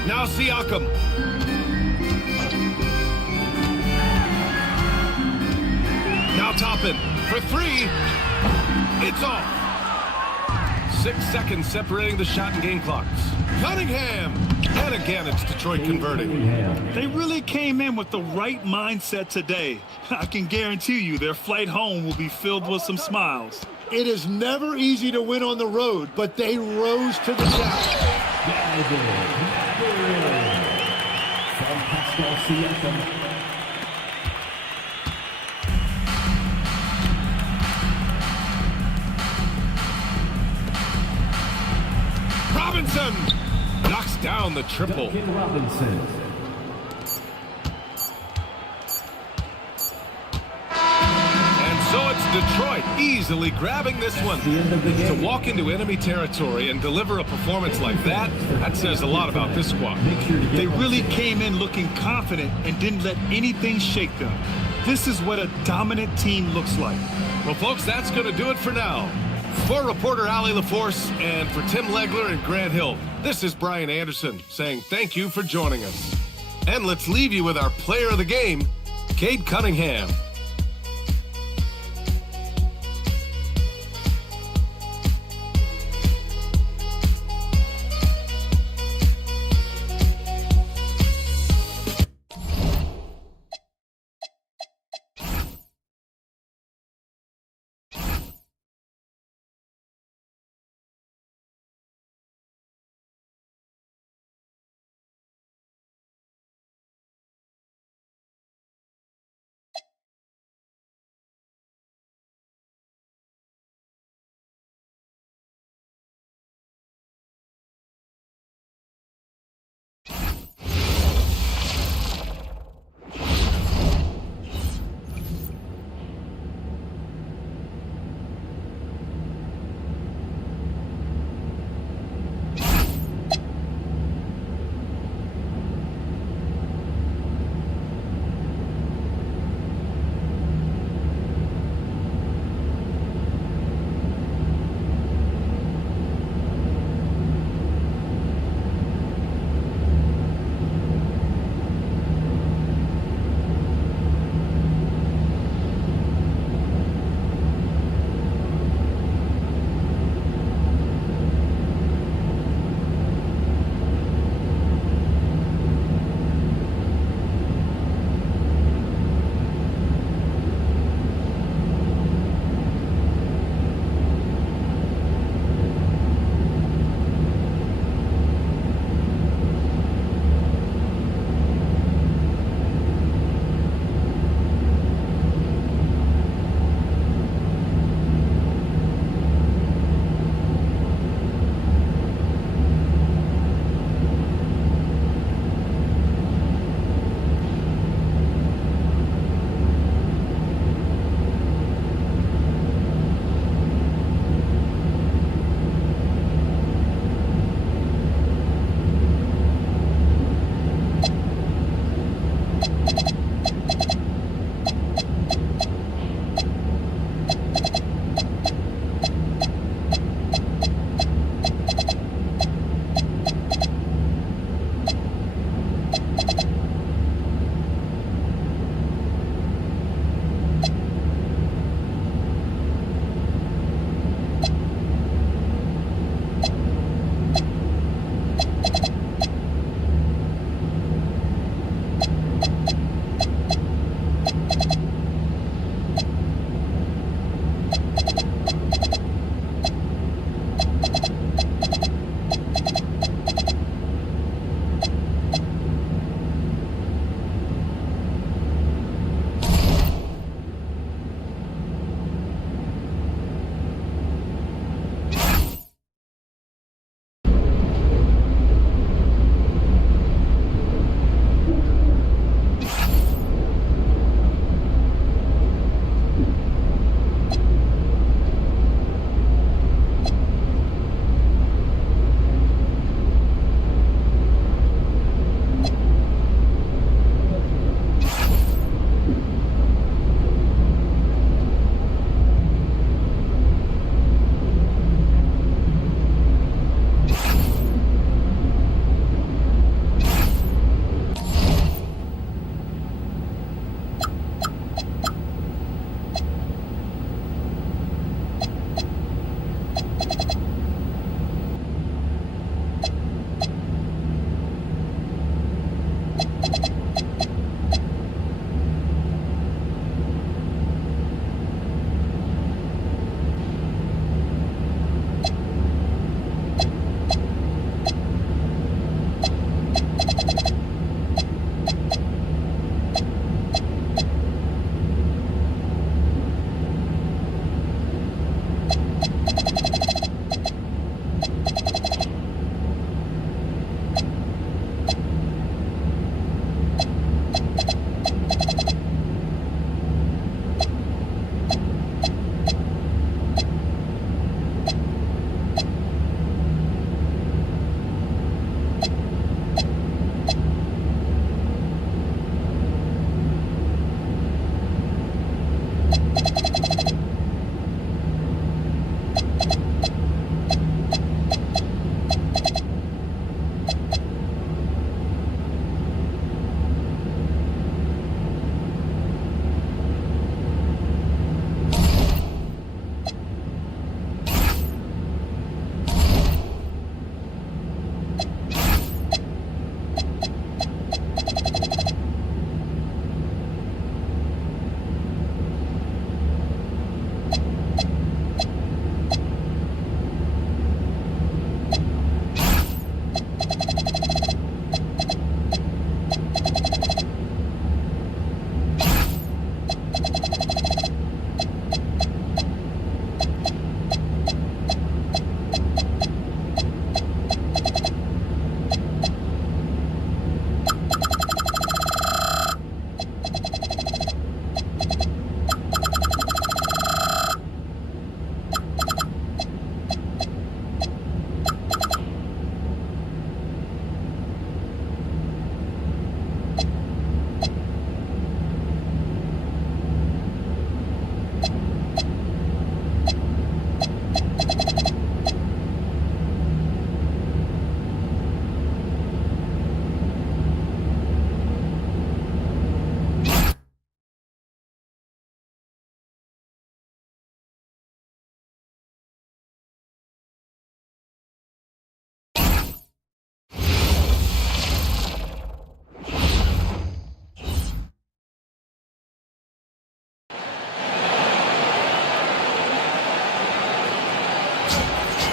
Now Siakam. Now Toppin for 3. It's off. 6 seconds separating the shot and game clocks. Cunningham. And again, it's Detroit converting. They really came in with the right mindset today. I can guarantee you their flight home will be filled with some smiles. It is never easy to win on the road, but they rose to the challenge. From Pascal Siakam. Robinson knocks down the triple. Robinson. And so it's Detroit easily grabbing this one. To walk into enemy territory and deliver a performance like that, that says a lot about this squad. They really came in looking confident and didn't let anything shake them. This is what a dominant team looks like. Well, folks, that's going to do it for now. For reporter Allie LaForce and for Tim Legler and Grant Hill, this is Brian Anderson saying thank you for joining us. And let's leave you with our player of the game, Cade Cunningham.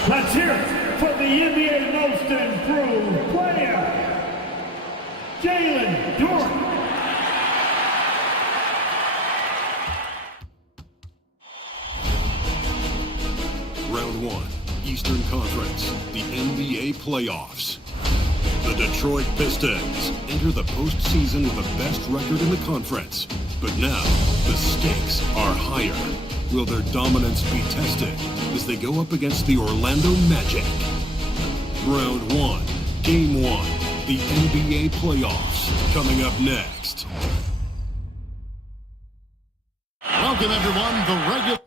Let's hear it for the NBA Most Improved Player, Jalen Duren. Round 1, Eastern Conference, the NBA playoffs. The Detroit Pistons enter the postseason with the best record in the conference. But now, the stakes are higher. Will their dominance be tested as they go up against the Orlando Magic? Round 1, Game 1, the NBA playoffs, coming up next. Welcome, everyone. The regular...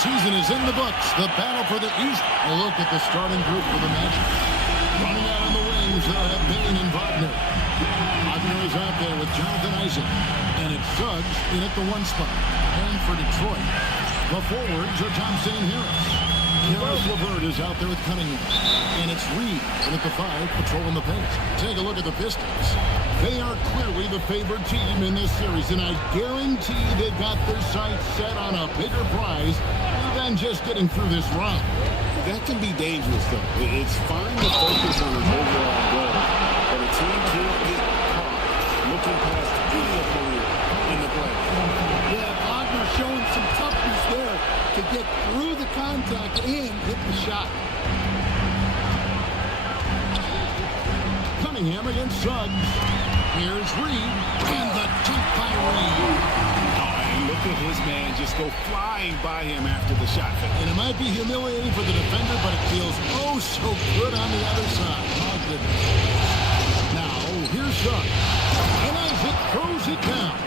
season is in the books. The battle for the East. A look at the starting group for the Magic. Running out on the wings, they'll have Bain and Wagner. Wagner is out there with Jonathan Isaac. And it's Suggs in at the 1 spot. And for Detroit, the forwards are Thompson and Harris. Harris LeVert is out there with Cunningham. And it's Reed in at the 5, patrolling the paint. Take a look at the Pistons. They are clearly the favored team in this series, and I guarantee they've got their sights set on a bigger prize than just getting through this run. That can be dangerous, though. It's fine to focus on an overall goal, but a team can't get caught looking past any opponent in the play. Yeah, Wagner showing some toughness there to get through the contact and hit the shot. Cunningham against Suggs. Here's Reed, and the jump by Reed. Oh, and look at his man just go flying by him after the shot fake. And it might be humiliating for the defender, but it feels oh so good on the other side. Oh, goodness. Now, here's Suggs. And Isaac throws it down.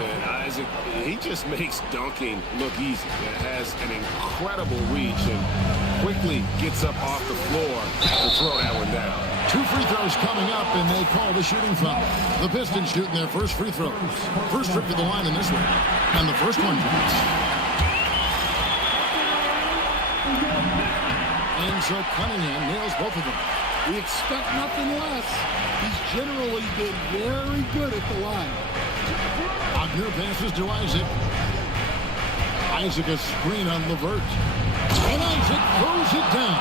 Man, Isaac, he just makes dunking look easy. It has an incredible reach and quickly gets up off the floor to throw that one down. 2 free throws coming up, and they call the shooting foul. The Pistons shooting their first free throws. First trip to the line in this one. And the first one drops. And so Cunningham nails both of them. We expect nothing less. He's generally been very good at the line. Wagner passes to Isaac. Isaac a screen on LeVert. And Isaac throws it down.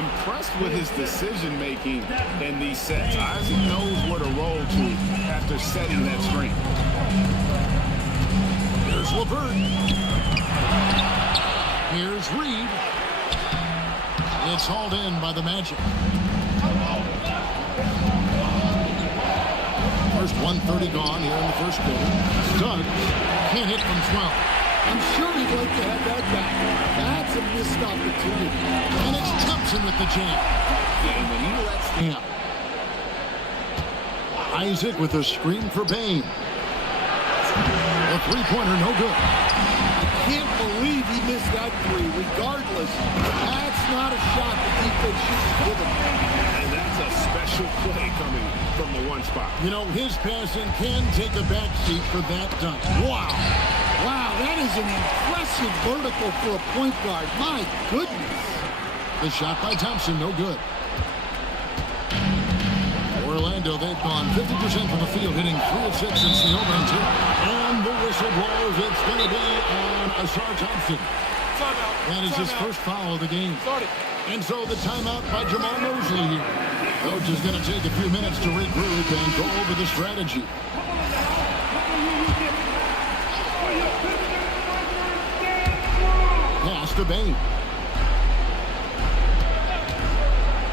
Impressed with his decision-making in these sets. Isaac knows where to roll to after setting that screen. Here's LeVert. Here's Reed. It's hauled in by the Magic. First 1:30 gone here in the first quarter. Suggs can't hit from 12. I'm sure he'd like to have that back. That's a missed opportunity. And it's Thompson with the jam. And when he lets Yeah. Isaac with a screen for Bain. A three-pointer, no good. I can't believe he missed that three. Regardless, that's not a shot the defense should give him. and that's a special play coming from the 1 spot. You know, his passing can take a back seat for that dunk. Wow. Wow, that is an impressive vertical for a point guard. My goodness. The shot by Thompson, no good. Orlando, they've gone 50% from the field, hitting 3 of 6 since the opening tip. And the whistle blows. It's going to be on Asar Thompson. That is his first foul of the game. And so the timeout by Jamal Mosley here. Coach is going to take a few minutes to regroup and go over the strategy. Pass to Bain.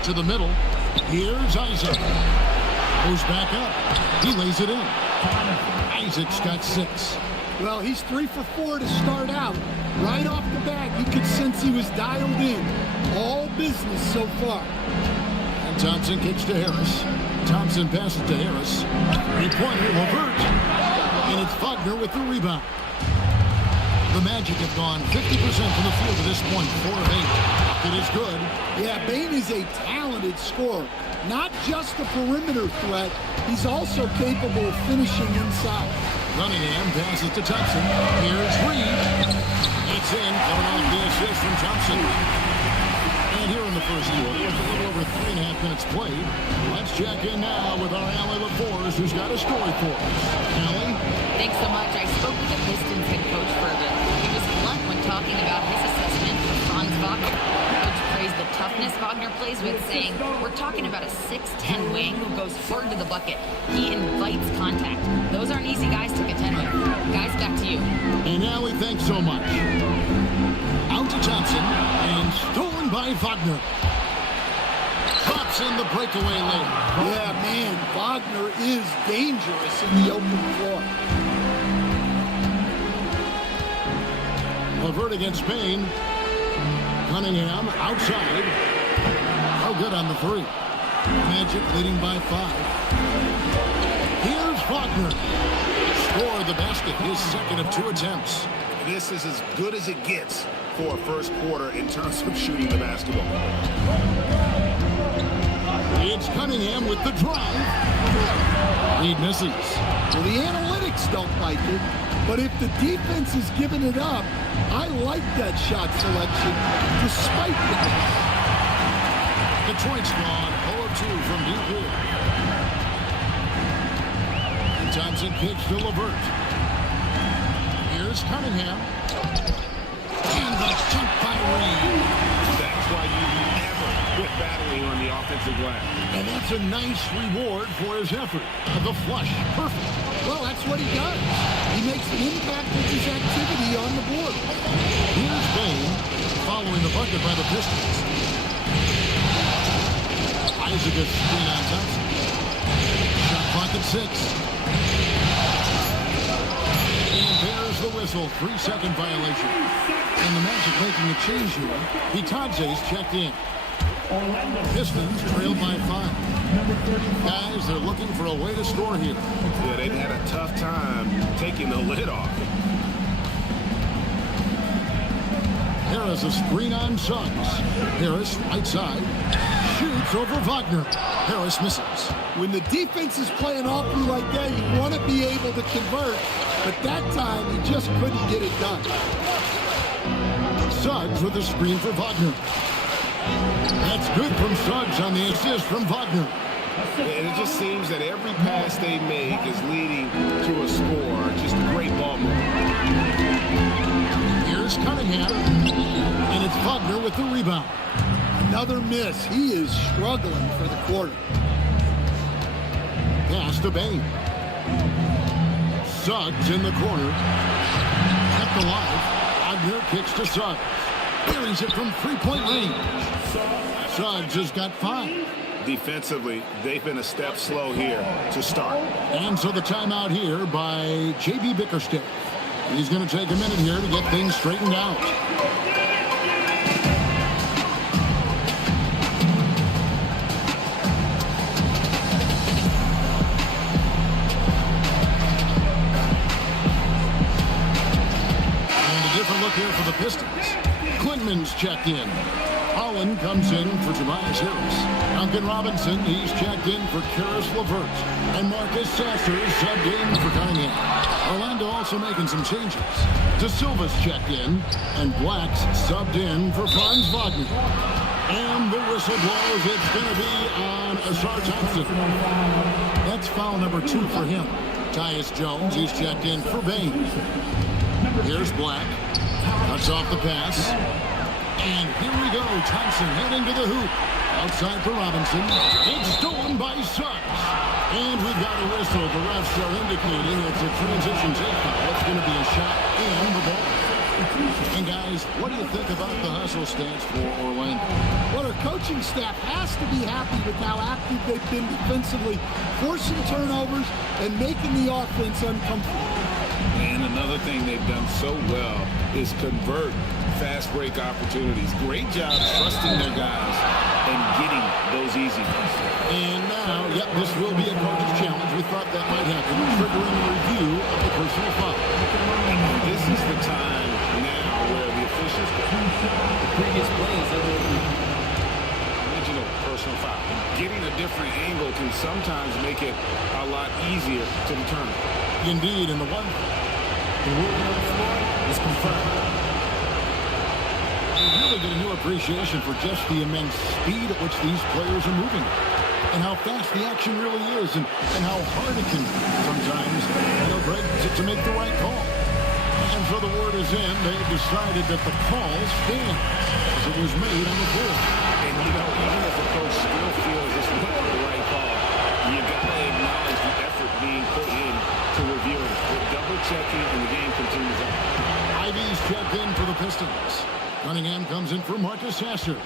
To the middle. Here's Isaac. Moves back up. He lays it in. Isaac's got 6. Well, he's 3 for 4 to start out. Right off the bat, you could sense he was dialed in. All business so far. And Thompson kicks to Harris. Thompson passes to Harris. Three-pointer, Levert. And it's Wagner with the rebound. The Magic have gone 50% from the field at this point, 4 of 8. It is good. Yeah, Bane is a talented scorer. Not just a perimeter threat, he's also capable of finishing inside. Cunningham passes to Thompson. Here's Reed. It's in, coming off the assist from Thompson. And here in the first quarter, with a little over 3.5 minutes played, let's check in now with our Allie LaForce, who's got a story for us. Allie? Thanks so much. I spoke with the Pistons head coach for a bit. He was blunt when talking about his assessment of Franz Wagner. Coach praised the toughness Wagner plays with, saying, we're talking about a 6'10 wing who goes hard to the bucket. He invites contact. Those aren't easy guys to contend with. Guys, back to you. And Allie, thanks so much. Out to Thompson, and stolen by Wagner. Drops in the breakaway lane. Yeah, man, Wagner is dangerous in the open floor. Levert against Payne. Cunningham outside. Oh, good on the 3. Magic leading by 5. Here's Wagner. Score the basket, his second of 2 attempts. This is as good as it gets for a first quarter in terms of shooting the basketball. It's Cunningham with the drive. Reed misses. Well, the analytics don't like it, but if the defense is giving it up, I like that shot selection despite the miss. Detroit's gone 0 of 2 from deep here. And Thompson kicks to Levert. Here's Cunningham. And the jump by Reed. That's why you never quit battling on the offensive glass. And that's a nice reward for his effort. The flush, perfect. Well, that's what he does. He makes an impact with his activity on the board. Here's Bane following the bucket by the Pistons. Isaac is screen on Thompson. Shot clock at 6. And there's the whistle. 3-second violation. And the Magic making a change here. Vitadze's checked in. Pistons trailed by 5. Guys, they're looking for a way to score here. Yeah, they've had a tough time taking the lid off. Harris a screen on Suggs. Harris right side. Shoots over Wagner. Harris misses. When the defense is playing off you like that, you want to be able to convert, but that time he just couldn't get it done. Suggs with a screen for Wagner. That's good from Suggs on the assist from Wagner. And it just seems that every pass they make is leading to a score. Just a great ball movement. Here's Cunningham. And it's Wagner with the rebound. Another miss. He is struggling for the quarter. Pass to Bane. Suggs in the corner. Kept alive. Wagner kicks to Suggs. Buries it from 3-point range. Suggs has got 5. Defensively, they've been a step slow here to start. And so the timeout here by J.B. Bickerstaff. He's going to take a minute here to get things straightened out. And a different look here for the Pistons. Quinman's checked in. Holland comes in for Tobias Harris. Duncan Robinson, he's checked in for Karis LeVert. And Marcus Sasser subbed in for Cunningham. Orlando also making some changes. De Silva's checked in, and Black's subbed in for Franz Wagner. And the whistle blows. It's going to be on Asar Thompson. That's foul number 2 for him. Tyus Jones, he's checked in for Bane. Here's Black. Cuts off the pass. And here we go. Thompson heading to the hoop. Outside for Robinson. It's stolen by Suggs. And we've got a whistle. The refs are indicating it's a transition take foul. It's going to be a shot in the ball. And guys, what do you think about the hustle stance for Orlando? Well, our coaching staff has to be happy with how active they've been defensively, forcing turnovers and making the offense uncomfortable. And another thing they've done so well is convert fast break opportunities. Great job trusting their guys and getting those easy ones. And now, yep, this will be a coach's challenge. We thought that might happen, triggering a review of the personal foul. And this is the time now where the officials Previous plays, original personal foul. Getting a different angle can sometimes make it a lot easier to determine. Indeed, and the ruling on the floor is confirmed. You really get a new appreciation for just the immense speed at which these players are moving, and how fast the action really is, and how hard it can sometimes, Greg, to make the right call. And so the word is in. They've decided that the call stands as it was made on the board. And even if the coach still feels this wasn't the right call, you got to acknowledge the effort being put in to reviewing. They're double checking, and the game continues on. Ivy's checked in for the Pistons. Cunningham comes in for Marcus Sasser.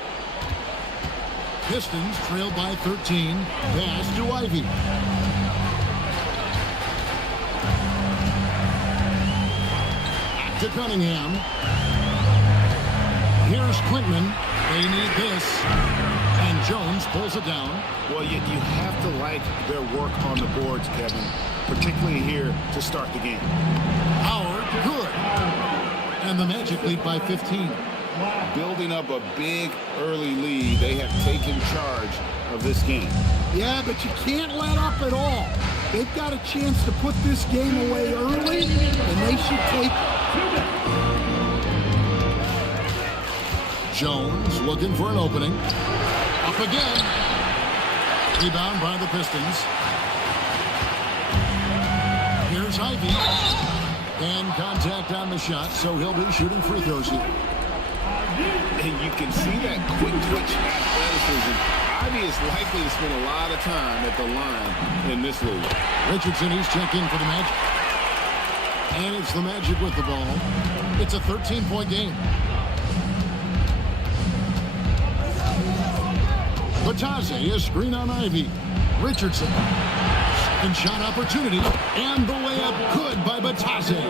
Pistons trail by 13. Pass to Ivy. Back to Cunningham. Here's Quintman. They need this. And Jones pulls it down. Well, you have to like their work on the boards, Kevin, particularly here to start the game. Howard, good. And the Magic lead by 15. Building up a big early lead, they have taken charge of this game. Yeah, but you can't let up at all. They've got a chance to put this game away early, and they should take it. Jones looking for an opening. Up again. Rebound by the Pistons. Here's Ivy. And contact on the shot, so he'll be shooting free throws here. And you can see that quick twitch athleticism. Ivy is likely to spend a lot of time at the line in this league. Richardson, he's checked in for the Magic. And it's the Magic with the ball. It's a 13-point game. Batazzi, a screen on Ivy. Richardson. And shot opportunity. And the layup good by Batazzi.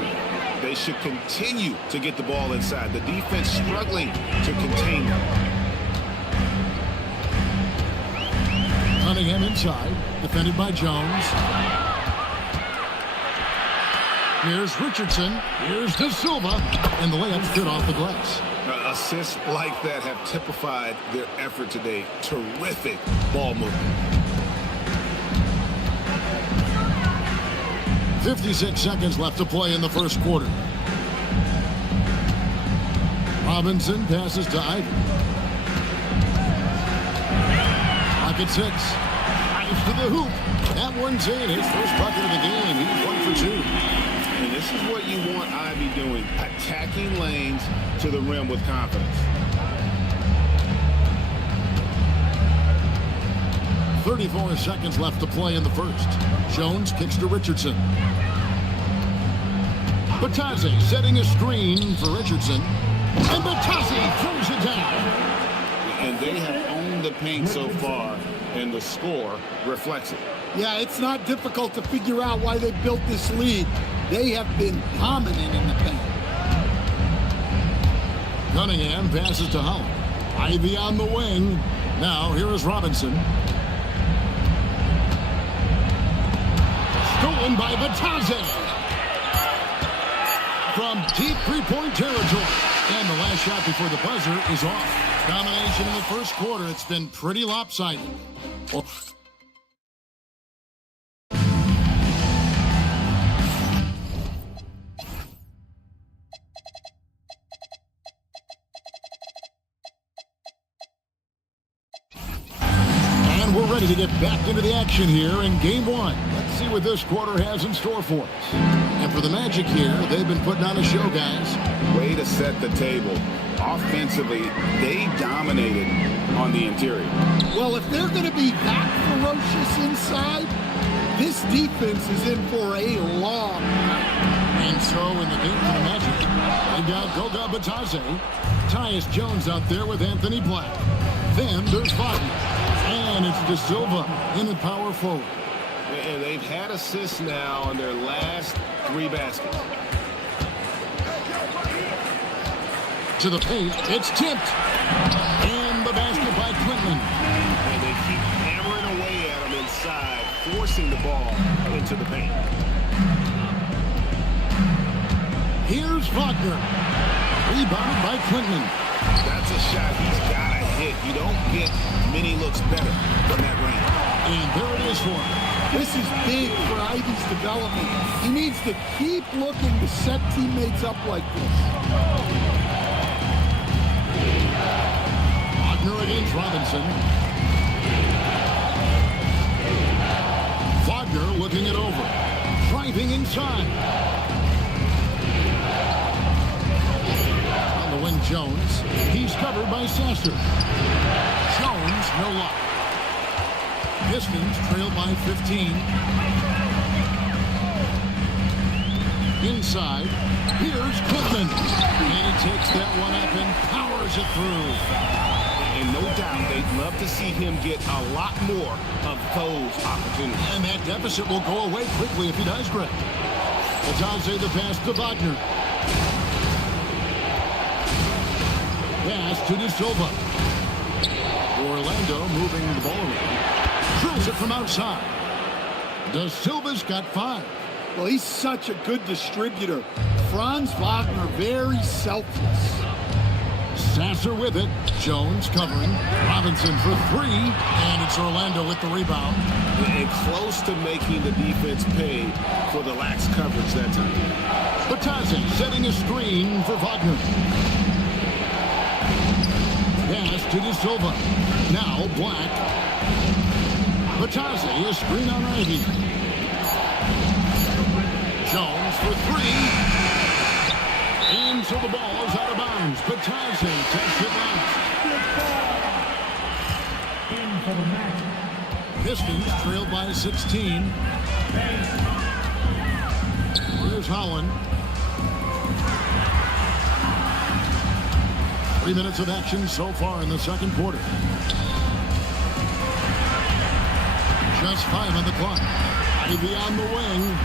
They should continue to get the ball inside. The defense struggling to contain them. Cunningham inside. Defended by Jones. Here's Richardson. Here's De Silva. And the layup's good off the glass. Assists like that have typified their effort today. Terrific ball movement. 56 seconds left to play in the first quarter. Robinson passes to Ivy. Pocket 6. Ives to the hoop. That one's in. His first bucket of the game. He's 1 for 2. And this is what you want Ivy doing. Attacking lanes to the rim with confidence. 34 seconds left to play in the first. Jones kicks to Richardson. Batazzi setting a screen for Richardson. And Batazzi throws it down. And they have owned the paint so far, and the score reflects it. Yeah, it's not difficult to figure out why they built this lead. They have been dominant in the paint. Cunningham passes to Holland. Ivy on the wing. Now here is Robinson. Stolen by Batazzi. From deep three-point territory. And the last shot before the buzzer is off. Domination in the first quarter. It's been pretty lopsided. And we're ready to get back into the action here in game one. Let's see what this quarter has in store for us. And for the Magic here, they've been putting on a show, guys. Way to set the table. Offensively, they dominated on the interior. Well, if they're going to be that ferocious inside, this defense is in for a long night. And so in the game for the Magic, they've got Goga Batazzi, Tyus Jones out there with Anthony Black. Then there's Wagner. And it's De Silva in the power forward. And they've had assists now on their last 3 baskets. To the paint, it's tipped. And the basket by Quintman. forcing the ball into the paint. Here's Wagner. Rebounded by Quinton. That's a shot he's got to hit. You don't get many looks better from that range. And there it is for him. This is big for Ivy's development. He needs to keep looking to set teammates up like this. Wagner against Robinson. Wagner looking it over. Driving inside. On the wing, Jones. He's covered by Sasser. Jones, no luck. Pistons trail by 15. Inside. Here's Quinton. And he takes that one up and powers it through. And no doubt they'd love to see him get a lot more of those opportunities. And that deficit will go away quickly if he does, Greg. Batadze the pass to Wagner. Pass to De Silva. Orlando moving the ball around. Drills it from outside. De Silva's got 5. Well, he's such a good distributor. Franz Wagner, very selfless. Sasser with it. Jones covering. Robinson for 3. And it's Orlando with the rebound. And close to making the defense pay for the lax coverage that time. Batadze setting a screen for Wagner. Pass to De Silva. Now Black. Batadze, a screen on Ivy. Jones for 3. And so the ball is out of bounds. Batadze takes it last. Pistons trailed by 16. Here's Holland. 3 minutes of action so far in the second quarter. Just 5 on the clock. Ivy on the wing.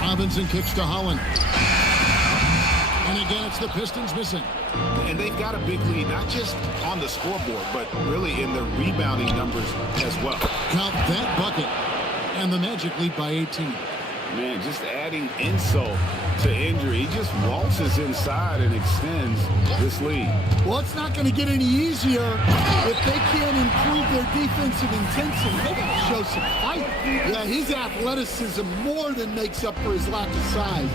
Robinson kicks to Holland. And again, it's the Pistons missing. And they've got a big lead, not just on the scoreboard, but really in the rebounding numbers as well. Count that bucket. And the Magic lead by 18. Man, just adding insult to injury. He just waltzes inside and extends this lead. Well, it's not going to get any easier if they can't improve their defensive intensity. They got to show some fight. Yeah, his athleticism more than makes up for his lack of size.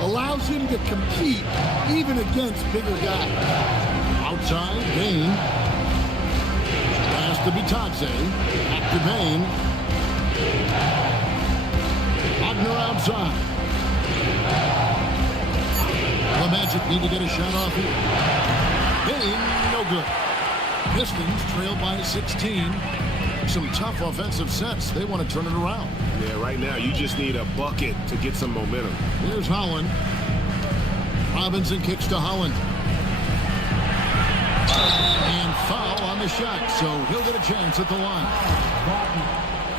Allows him to compete even against bigger guys. Outside, Bain. Pass to Batadze. Back to Bain. Wagner outside. The Magic need to get a shot off here. Bain, no good. Pistons trail by 16. Some tough offensive sets. They want to turn it around. Yeah, right now you just need a bucket to get some momentum. Here's Holland. Robinson kicks to Holland. And foul on the shot, so he'll get a chance at the line.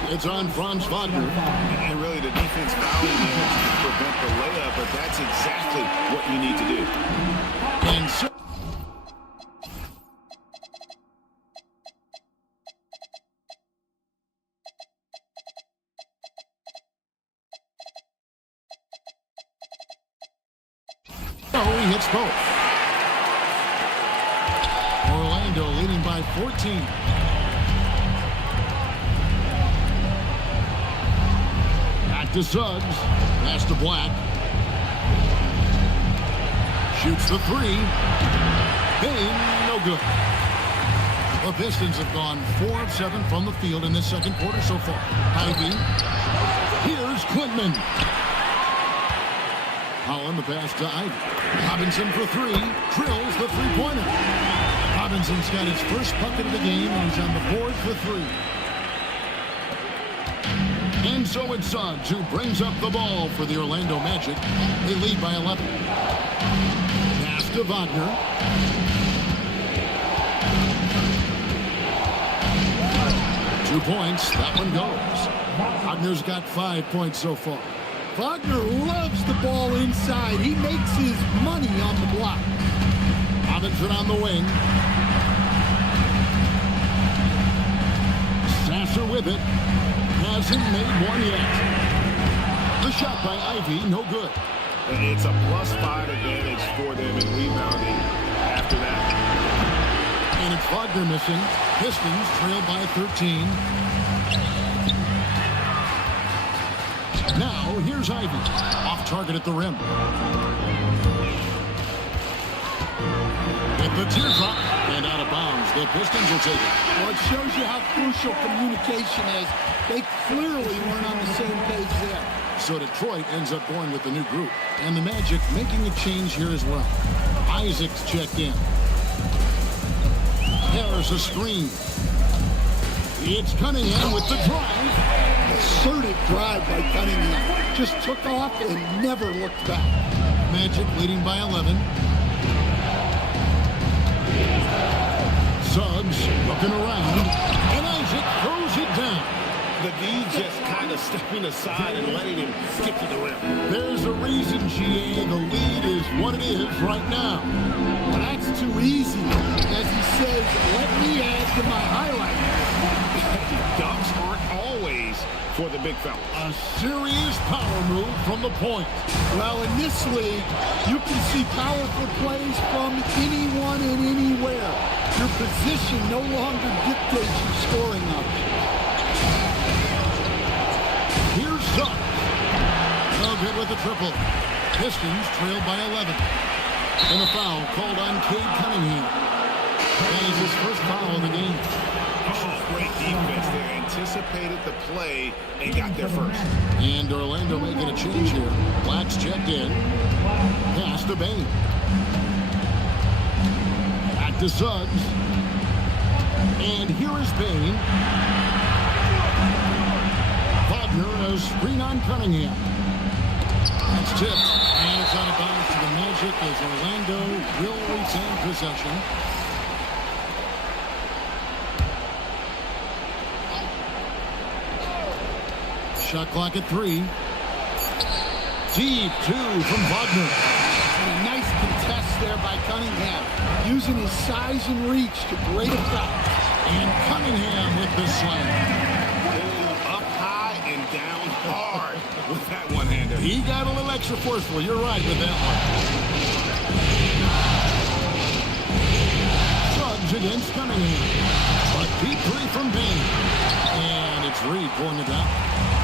It's on Franz Wagner. And really the defense fouling him to prevent the layup, but that's exactly what you need to do. And so he hits both. Orlando leading by 14. Back to Suggs. Pass to Black. Shoots the 3. Bain, no good. The Pistons have gone 4 of 7 from the field in this second quarter so far. Ivy. Here's Quinton. Holland the pass to Ivy. Robinson for 3. Drills the three-pointer. Robinson's got his first bucket of the game, and he's on the board for 3. And so it's Suggs who brings up the ball for the Orlando Magic. They lead by 11. Pass to Wagner. Two points. That one goes. Wagner's got 5 points so far. Wagner loves the ball inside. He makes his money on the block. Robinson on the wing. Sasser with it. hasn't made one yet. The shot by Ivy, no good. It's a +5 advantage for them in rebounding after that. And it's Wagner missing. Pistons trail by 13. Now, here's Ivy. Off target at the rim. With the teardrop and out of bounds. The Pistons will take it. Well, it shows you how crucial communication is. They clearly weren't on the same page there. So Detroit ends up going with the new group. And the Magic making a change here as well. Isaac's checked in. There's a screen. It's Cunningham with the drive. Assertive drive by Cunningham. Just took off and never looked back. Magic leading by 11. Suggs looking around. And Isaac throws it down. The D just kind of stepping aside and letting him skip to the rim. There's a reason, GA. The lead is what it is right now. Well, that's too easy. As he says, let me add to my highlight. Dunks aren't always for the big fella. A serious power move from the point. Well, in this league, you can see powerful plays from anyone and anywhere. Your position no longer dictates your scoring options. Here's Suggs. No good with the triple. Pistons trailed by 11. And a foul called on Cade Cunningham. That is his first foul of the game. Oh, great defense there. Anticipated the play and got there first. And Orlando making a change here. Black's checked in. Pass to Bain. Back to Suggs. And here is Bain. Wagner, a screen on Cunningham. That's tipped. And it's out of bounds to the Magic as Orlando will retain possession. Shot clock at 3. Deep 2 from Wagner. And a nice contest there by Cunningham, using his size and reach to great effect. And Cunningham with the slam. Up high and down hard with that one-hander. He got a little extra forceful. You're right with that one. Suggs against Cunningham. A deep 3 from Bain. And it's Reed pulling it down.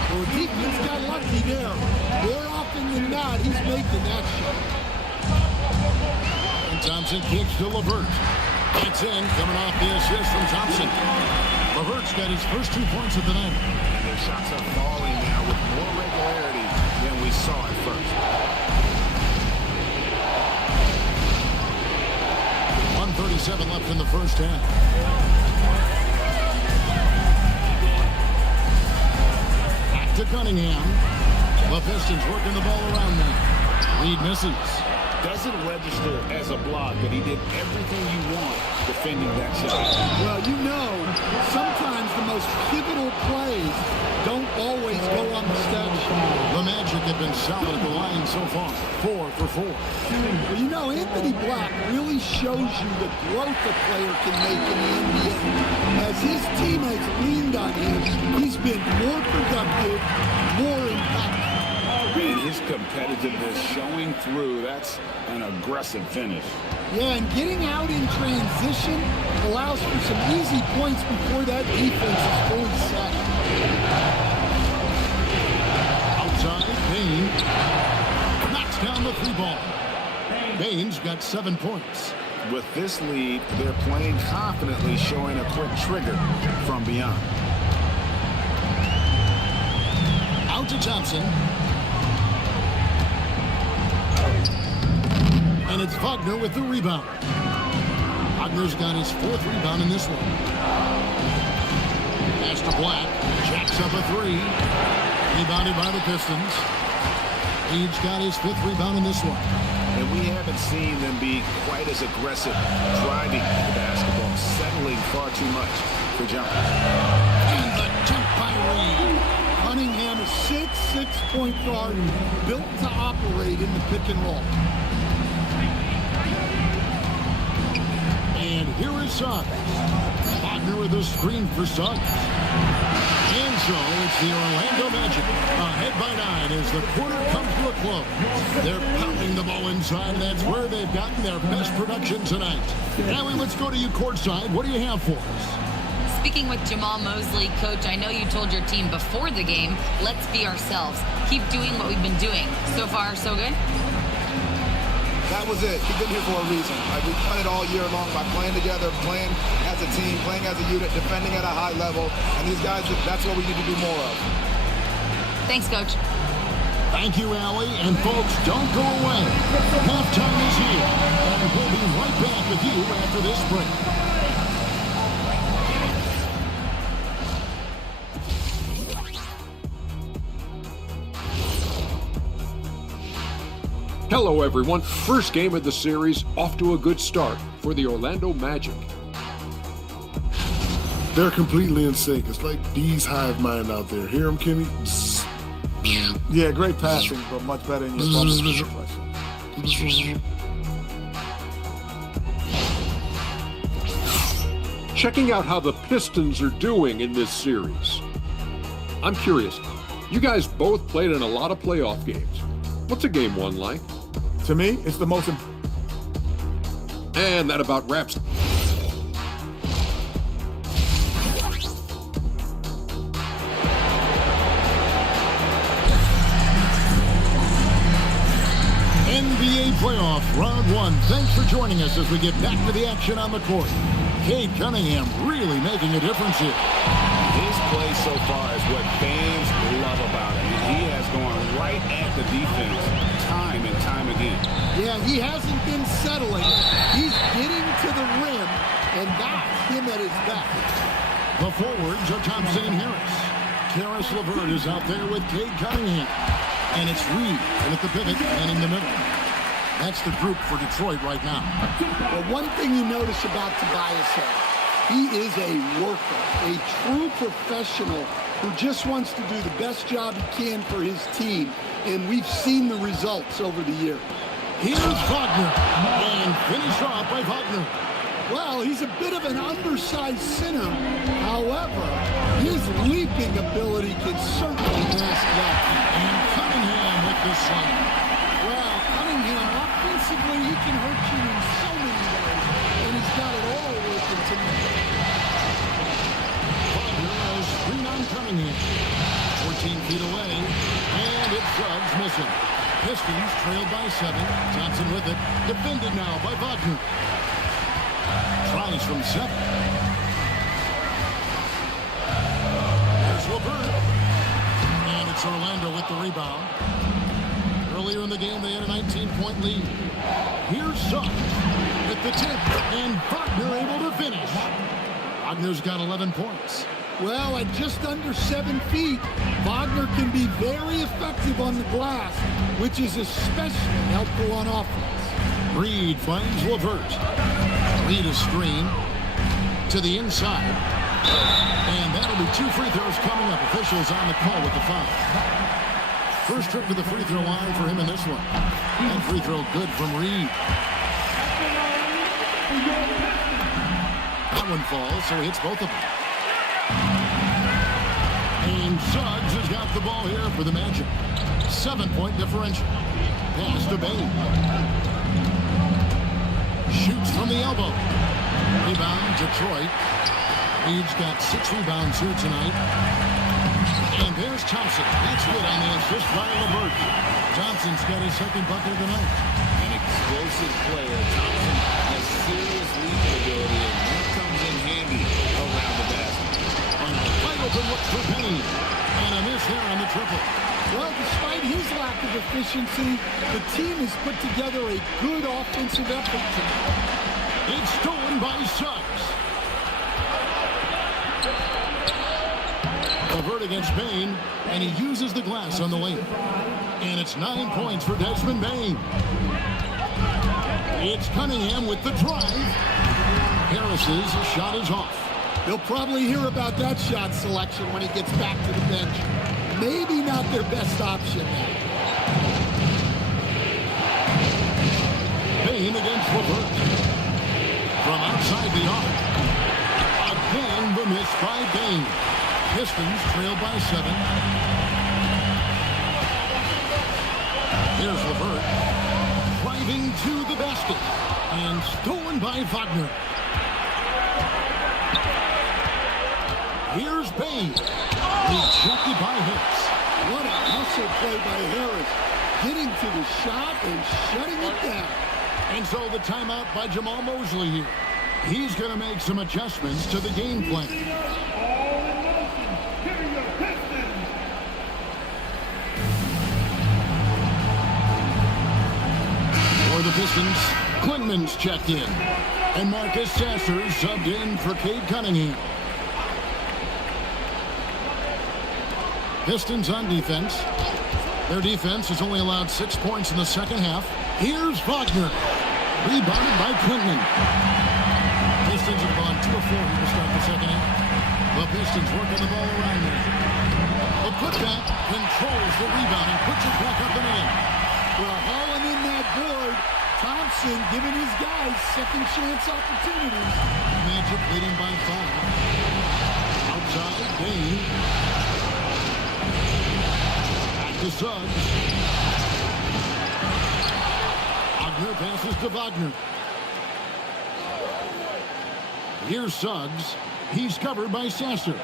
Well, defense got lucky there. More often than not, he's making that shot. And Thompson kicks to LeVert. Gets in, coming off the assist from Thompson. LeVert's got his first 2 points of the night. And their shots are falling now with more regularity than we saw at first. 1:37 left in the first half. To Cunningham. The Pistons working the ball around now. Reed misses. Doesn't register as a block, but he did everything you want defending that shot. Well, you know, sometimes the most pivotal plays don't always go on the stat sheet. The Magic have been solid at the line so far. 4 for 4. Well, you know, Anthony Black really shows you the growth a player can make in the NBA. As his team has leaned on him, he's been more productive, more impactful. And his competitiveness showing through. That's an aggressive finish. Yeah, and getting out in transition allows for some easy points before that defense is fully set. Outside, Bain knocks down the 3-ball. Bain's got 7 points. With this lead, they're playing confidently, showing a quick trigger from beyond. Out to Thompson. And it's Wagner with the rebound. Wagner's got his 4th rebound in this one. Pass to Black. Jacks up a 3. Rebounded by the Pistons. He's got his 5th rebound in this one. And we haven't seen them be quite as aggressive driving the basketball, settling far too much for jump. And the jump by Reed. Cunningham is 6'6" point guard, built to operate in the pick and roll. And here is Suggs. Wagner with a screen for Suggs. And so it's the Orlando Magic ahead by 9 as the quarter comes to a close. They're pounding the ball inside, and that's where they've gotten their best production tonight. Allie, let's go to you courtside. What do you have for us? Speaking with Jamal Mosley, Coach, I know you told your team before the game, let's be ourselves. Keep doing what we've been doing. So far, so good? That was it. We've been here for a reason. We've done it all year long by playing together, playing as a team, playing as a unit, defending at a high level. And these guys, that's what we need to do more of. Thanks, Coach. Thank you, Allie. And folks, don't go away. Halftime is here. And we'll be right back with you after this break. Hello, everyone. First game of the series, off to a good start for the Orlando Magic. They're completely in sync. It's like bees hive mind out there. Hear them, Kenny? Bzz. Yeah, great passing, but much better in your bubble. Checking out how the Pistons are doing in this series. I'm curious, you guys both played in a lot of playoff games. What's a game one like? To me, it's the most And that about wraps it. NBA playoff round 1. Thanks for joining us as we get back to the action on the court. Cade Cunningham really making a difference here. His play so far is what fans love about him. He has gone right at the defense time and time again. Yeah, he hasn't been settling. He's getting to the rim, and that's him at his best. The forwards are Thompson and Harris. Karis LeVert is out there with Cade Cunningham. And it's Reed at the pivot and in the middle. That's the group for Detroit right now. Well, one thing you notice about Tobias Harris, he is a worker, a true professional who just wants to do the best job he can for his team. And we've seen the results over the year. Here's Wagner, and finished off by Wagner. Well, he's a bit of an undersized center. However, his leaping ability can certainly mask that. And Cunningham with the slam. Well, Cunningham, offensively, he can hurt you in so many ways. And he's got it all working tonight. Wagner has screen on Cunningham. 14 feet away, and it's Suggs missing. Pistons trailed by 7. Johnson with it. Defended now by Wagner. Tries from 7. There's LeVert. And it's Orlando with the rebound. Earlier in the game, they had a 19-point lead. Here's Suggs with the tip, and Wagner able to finish. Wagner's got 11 points. Well, at just under 7 feet, Wagner can be very effective on the glass, which is especially helpful on offense. Reed finds LeVert. Reed a screen to the inside. And that'll be 2 free throws coming up. Officials on the call with the foul. First trip to the free throw line for him in this one. And free throw good from Reed. That one falls, so he hits both of them. And Suggs has got the ball here for the Magic. 7-point differential. Pass to Bain. Shoots from the elbow. Rebound, Detroit. Reed's got 6 rebounds here tonight. And there's Thompson. That's good on the assist by LeVert. Johnson's got his second bucket of the night. An explosive player. Thompson has serious leaping ability, and that comes in handy around the basket. And a wide open look for Payne. And a miss there on the triple. Well, despite his lack of efficiency, the team has put together a good offensive effort tonight. It's stolen by Suggs. LeVert against Bain, and he uses the glass on the lane. And it's 9 points for Desmond Bain. It's Cunningham with the drive. Harris's shot is off. They'll probably hear about that shot selection when he gets back to the bench. Maybe not their best option now. Bain against LeVert. From outside the arc. A And the miss by Bain. Pistons trail by 7. Here's LeVert. Driving to the basket. And stolen by Wagner. Here's Bain. Rejected by Harris. What a hustle play by Harris. Getting to the shot and shutting it down. And so the timeout by Jamal Mosley here. He's going to make some adjustments to the game plan. For the Pistons, Quinman's checked in. And Marcus Sasser subbed in for Cade Cunningham. Pistons on defense. Their defense has only allowed 6 points in the second half. Here's Wagner. Rebounded by Quinlan. Pistons have gone 2 of 4 here to start the second half. The Pistons working the ball around there. The putback controls the rebound and puts it back up and in. Well, hauling in that board. Thompson giving his guys second chance opportunities. Magic leading by 5. Outside, Bain. To Suggs. Wagner passes to Wagner. Here's Suggs. He's covered by Sasser.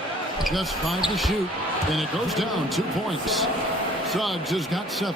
Just 5 to shoot, and it goes down 2 points. Suggs has got 7.